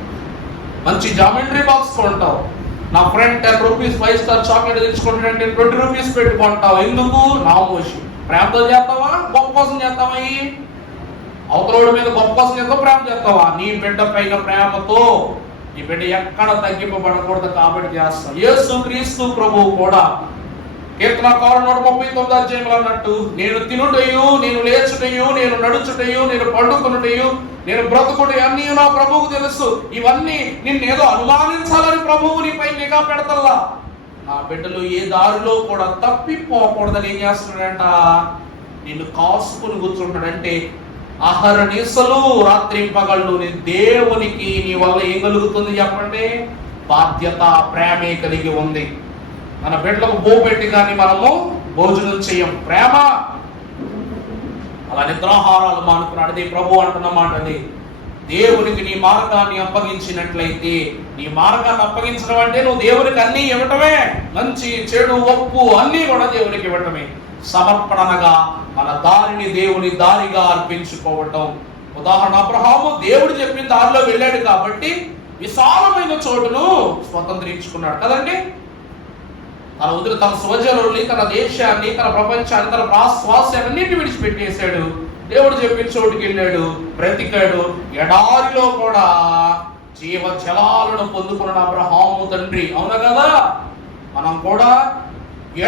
మంచి జామెంట్రీ బాక్స్ కొంటావు, నా ఫ్రెండ్ 10 రూపీస్ 5 స్టార్ చాక్లెట్ తెచ్చుకుంటాడంటే 20 రూపీస్ పెట్టుకుంటావు. ఎందుకు? నామోషి. ప్రేమతో చేస్తావా, గొప్ప కోసం చేస్తావా? అవతలోడి మీద గొప్ప కోసం చేస్తావు, ప్రేమ చేస్తావా? నీ బిడ్డ పైన ప్రేమతో, నీ బిడ్డ ఎక్కడ తగ్గింపబడకూడదు కాబట్టి చేస్తావు. యేసు క్రీస్తు ప్రభువు కూడా కీర్తనకారుడు 139 అధ్యాయంలో అన్నట్టు, నేను తినుటయు, నేను లేచుటయు, నేను నడుచుటయు, నేను పండుకొనుటయు, నేను బ్రతుకుటయు అన్నీ నా ప్రభువుకు తెలుసు. ఇవన్నీ నిన్నేదో అనుమానించాలని ప్రభువు నీపై నిఘా పెడతల్లా. నా బిడ్డలు ఏ దారిలో కూడా తప్పిపోకూడదని ఏం చేస్తున్నాడంట? నిన్ను కాసుకుని కూర్చుంటాడంటే అహర్నిశలు రాత్రి పగళ్ళు నీ దేవునికి నీ వల్ల ఏం కలుగుతుంది చెప్పండి? బాధ్యత, ప్రేమే కలిగి ఉంది. మన బిడ్డలకు బోపెట్టి కానీ మనము భోజనం చేయం. ప్రేమ. అలా నిద్రాహారాలు మానుకున్నాడు. అది ప్రభు అంటున్న మాట. అది దేవునికి నీ మార్గాన్ని అప్పగించినట్లయితే, నీ మార్గాన్ని అప్పగించడం అంటే నువ్వు దేవునికి అన్ని ఇవ్వటమే. మంచి చెడు ఒప్పు అన్నీ కూడా దేవునికి ఇవ్వటమే. సమర్పణగా మన దారిని దేవుని దారిగా అర్పించుకోవటం. ఉదాహరణ, అబ్రహాము దేవుడు చెప్పిన దారిలో వెళ్ళాడు కాబట్టి విశాలమైన చోటును స్వతంత్రించుకున్నాడు కదండి. తన స్వజనుల్ని, తన దేశాన్ని, తన ప్రపంచాన్ని, తన స్వాస్యాన్నింటిని విడిచిపెట్టేశాడు. దేవుడు చెప్పిన చోటుకి వెళ్ళాడు, బ్రతికాడు. ఎడారిలో కూడా జీవ జలాలను పొందుకున్న అబ్రహాము తండ్రి. అవునా కదా? మనం కూడా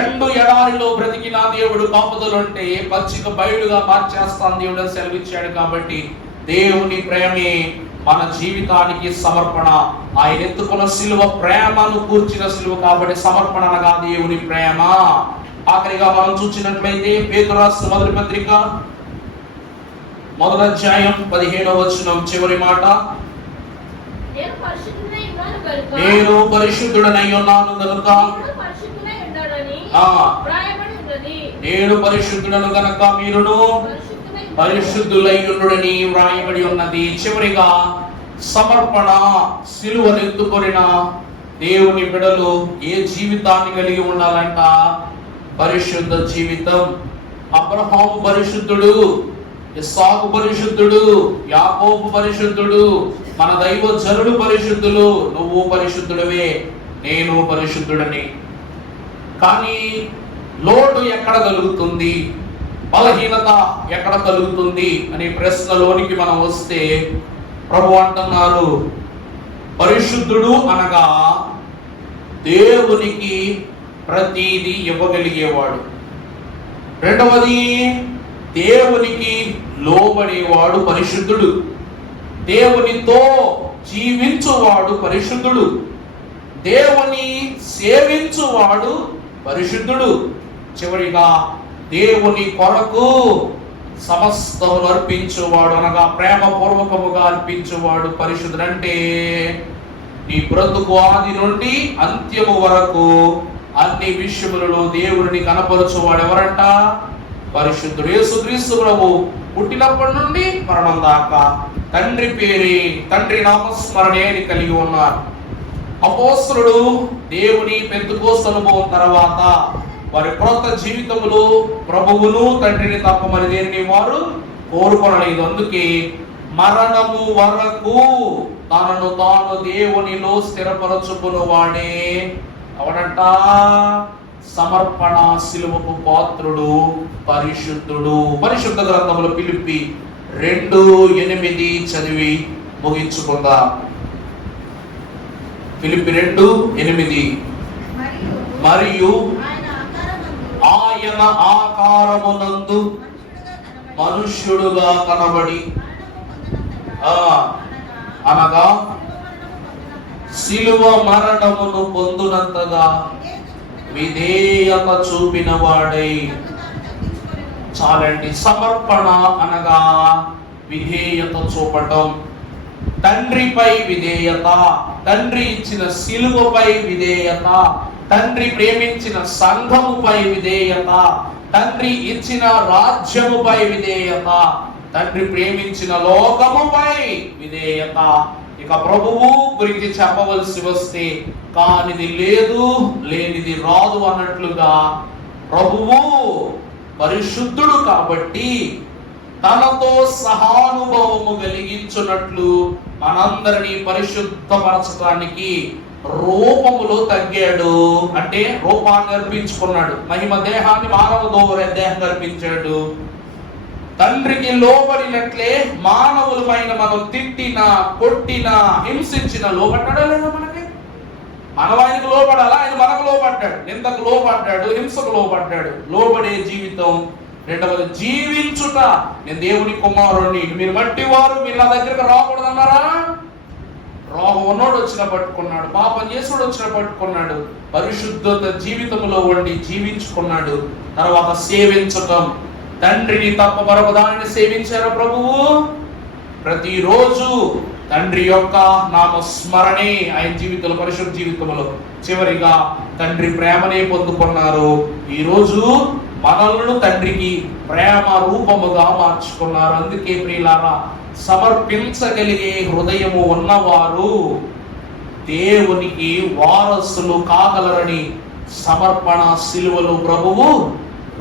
ఎండు ఎడారిలో బ్రతికిన దేవుడు కాపుదలు అంటే పచ్చిక బయలుగా మార్చేస్తాను దేవుడు సెలవిచ్చాడు. కాబట్టి దేవుని ప్రేమే మన జీవితానికి సమర్పణ. ఆయన ఎత్తుకున్న సిలువ ప్రేమను కూర్చిన సిలువ కాబట్టి సమర్పణ అనగా దేవుని ప్రేమ. ఆఖరిగా మనం చూసినట్లయితే పేతురు రాసిన మొదటి పత్రిక 1వ అధ్యాయం 15వ వచనం చివరి మాట, నేను పరిశుద్ధుడనై ఉన్నాను గనుక, నేను పరిశుద్ధుడను గనుక మీరును పరిశుద్ధులై ఉండుడని వ్రాయబడి ఉన్నది. చివరిగా సమర్పణ. సిలువనెత్తుకొనిన దేవుని బిడ్డలు ఏ జీవితాన్ని కలిగి ఉండాలంట? పరిశుద్ధ జీవితం. అబ్రహాము పరిశుద్ధుడు, ఇస్సాకు పరిశుద్ధుడు, యాకోబు పరిశుద్ధుడు, మన దైవజనుడు పరిశుద్ధులు. నువ్వు పరిశుద్ధుడవే, నేను పరిశుద్ధుడని. కానీ లోటు ఎక్కడ కలుగుతుంది, బలహీనత ఎక్కడ కలుగుతుంది అనే ప్రశ్నలోనికి మనం వస్తే ప్రభు అంటున్నారు, పరిశుద్ధుడు అనగా దేవునికి ప్రతిదీ ఇవ్వగలిగేవాడు. రెండవది, దేవునికి లోబడేవాడు పరిశుద్ధుడు. దేవునితో జీవించువాడు పరిశుద్ధుడు. దేవుని సేవించువాడు పరిశుద్ధుడు. చివరిగా దేవుని కొరకు సమస్తమును అర్పించువాడు అనగా ప్రేమపూర్వకముగా అర్పించువాడు పరిశుద్ధుడు. అంటే నీ బ్రతుకు ఆది నుండి అంత్యము వరకు అన్ని విషయములలో దేవుడిని కనపరచువాడు ఎవరంట? పరిశుద్ధుడు. యేసుక్రీస్తు ప్రభు పుట్టినప్పటి నుండి మరణం దాకా తండ్రి పేరే, తండ్రి నామస్మరణే కలిగి ఉన్నారు. అపోస్తలుడు దేవుని పెంతెకోస్తు అనుభవం తర్వాత వారి క్రొత్త జీవితములో ప్రభువును తండ్రిని తప్ప మరి దేనిని వారు కోరుకొనలేదు. అందుకే మరణము వరకు తనను తాను దేవునిలో స్థిరపరచుకుని వాడే అవడంట సమర్పణ సిలువకు పాత్రుడు పరిశుద్ధుడు. పరిశుద్ధ గ్రంథములు ఫిలిప్పి 2:8 చదివి ముగించుకుందాం. ఫిలిప్పి 2:8, మరియు ఆయన ఆకారమునందు మనుష్యుడుగా కనబడి అనగా సిలువ మరణమును పొందునంతగా విధేయత చూపిన వాడై. చాలండి. సమర్పణ అనగా విధేయత చూపటం. తండ్రిపై విధేయత, తండ్రి ఇచ్చిన సిలువపై విధేయత, తండ్రి ప్రేమించిన సంఘముపై విధేయత, తండ్రి ఇచ్చిన రాజ్యముపై విధేయత, తండ్రి ప్రేమించిన లోకముపై విధేయత. ఇక ప్రభువు గురించి చెప్పవలసి వస్తే కానిది లేదు, లేనిది రాదు అన్నట్లుగా ప్రభువు పరిశుద్ధుడు కాబట్టి తనతో సహానుభవము కలిగించున్నట్లు మనందరినీ పరిశుద్ధపరచడానికి రూపములో తగ్గాడు, అంటే రూపాన్ని అర్పించుకున్నాడు. మహిమ దేహాన్ని మానవ దేహం అర్పించాడు. తండ్రికి లోబడినట్లే మానవులమైన మనం తిట్టినా, కొట్టినా, హింసించిన లోబడ్డాడా లేదా? మనం ఆయనకు లోబడాలా? ఆయన మనకు లోబడ్డాడు. నిందకు లోబడ్డాడు, హింసకు లోబడ్డాడు. లోబడే జీవితం. రెండవది జీవించుట. నేను దేవుని కుమారుణ్ణి, మీరు మట్టి వారు, మీరు నా దగ్గరకు రాకూడదన్నారా? రోగం ఉన్నోడు వచ్చిన పట్టుకున్నాడు, పాపం చేసుడు వచ్చిన పట్టుకున్నాడు. పరిశుద్ధత జీవితంలో ఉండి జీవించుకున్నాడు. తర్వాత సేవించటం. తండ్రిని తప్ప మరొక దానిని సేవించారు ప్రభువు? ప్రతిరోజు తండ్రి యొక్క నామస్మరణే ఆయన జీవితంలో, పరిశుద్ధ జీవితంలో. చివరిగా తండ్రి ప్రేమనే పొందుకున్నారు. ఈరోజు మనలను తండ్రికి ప్రేమ రూపముగా మార్చుకున్నారు. అందుకే ప్రియులారా, సమర్పించగలిగే హృదయము ఉన్నవారు దేవునికి వారసులు కాగలరని సమర్పణ శిలువలో ప్రభువు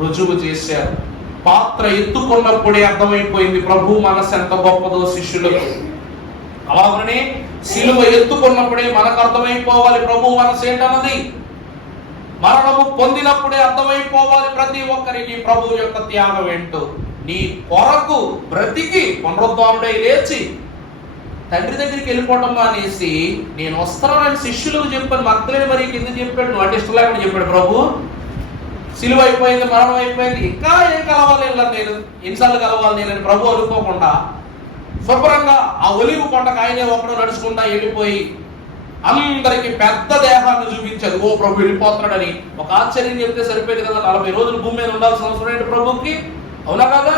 రుజువు చేశారు. పాత్ర ఎత్తుకున్నప్పుడే అర్థమైపోయింది ప్రభు మనసు ఎంత గొప్పదో శిష్యులకు. అలాగనే శిలువ ఎత్తుకున్నప్పుడే మనకు అర్థమైపోవాలి ప్రభు మనసు ఏంటన్నది. మరణము పొందినప్పుడే అర్థమైపోవాలి ప్రతి ఒక్కరికి ప్రభు యొక్క త్యాగం ఏంటో. నీ కొరకు బ్రతికి పునరుద్ధానుడై లేచి తండ్రి దగ్గరికి వెళ్ళిపోవడం మానేసి నేను వస్తానని శిష్యులకు చెప్పాను. మగ్ధలేని మరి ఎందుకు చెప్పాడు? నువ్వు అంటే ఇష్టం లేకుండా చెప్పాడు ప్రభు. సిలువ అయిపోయింది, మరణం అయిపోయింది, ఇంకా ఏం కలవాలి నేను, ఎన్నిసార్లు కలవాలి నేను ప్రభు అనుకోకుండా శుభ్రంగా ఆ ఒలివు కొండకు ఆయనే ఒకడు నడుచుకుంటా వెళ్ళిపోయి అందరికి పెద్ద దేహాన్ని చూపించాడు. ఓ ప్రభు వెళ్ళిపోతున్నాడని. ఒక ఆశ్చర్యం చెప్తే సరిపోయింది కదా. 40 రోజులు భూమి మీద ఉండాల్సిన అవసరం ఏంటి ప్రభుకి? అవునా కదా?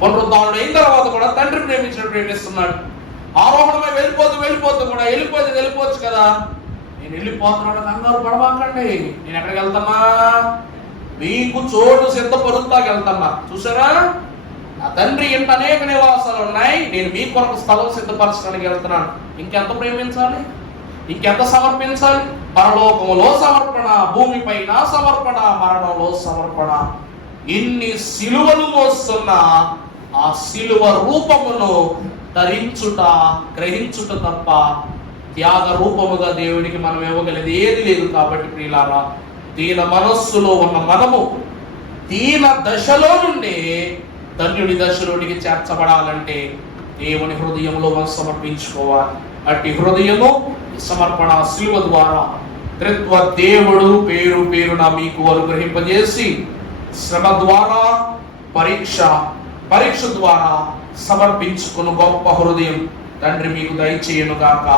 పునరుద్ధానుడు అయిన తర్వాత కూడా తండ్రి ప్రేమించినట్టు ప్రేమిస్తున్నాడు. ఆరోహణమై వెళ్ళిపోతూ కూడా వెళ్ళిపోవచ్చు కదా. నేను వెళ్ళిపోతున్నాడు, కంగారు పడబాకండి. నేను ఎక్కడికి వెళ్తున్నా? మీకు చోటు సిద్ధపరుస్తాకి వెళ్తున్నా. చూసారా? నా తండ్రి ఇంత అనేక నివాసాలు ఉన్నాయి, నేను మీ కొరకు స్థలం సిద్ధపరచడానికి వెళ్తున్నాను. ఇంకెంత ప్రేమించాలి, ఇంకెంత సమర్పించాలి? పరలోకములో సమర్పణ, భూమిపైన సమర్పణ, మరణంలో సమర్పణ. ఇన్ని సిలువలు మోస్తున్న ఆ సిలువ రూపమును ధరించుట, గ్రహించుట తప్ప త్యాగ రూపముగా దేవునికి మనం ఇవ్వగలిగేది ఏది లేదు. కాబట్టి ప్రియులారా, దీన మనస్సులో ఉన్న మనము దీన దశలో నుండి ధన్యుడి దశలోనికి చేర్చబడాలంటే దేవుని హృదయంలో మనం సమర్పించుకోవాలి. అట్టి హృదయము సమర్పణ శిలువ ద్వారా త్రిత్వ దేవుడు పేరున మీకు అనుగ్రహింపజేసి శ్రమ ద్వారా పరీక్ష ద్వారా సమర్పించుకుని గొప్ప హృదయం తండ్రి మీకు దయచేయును గాక.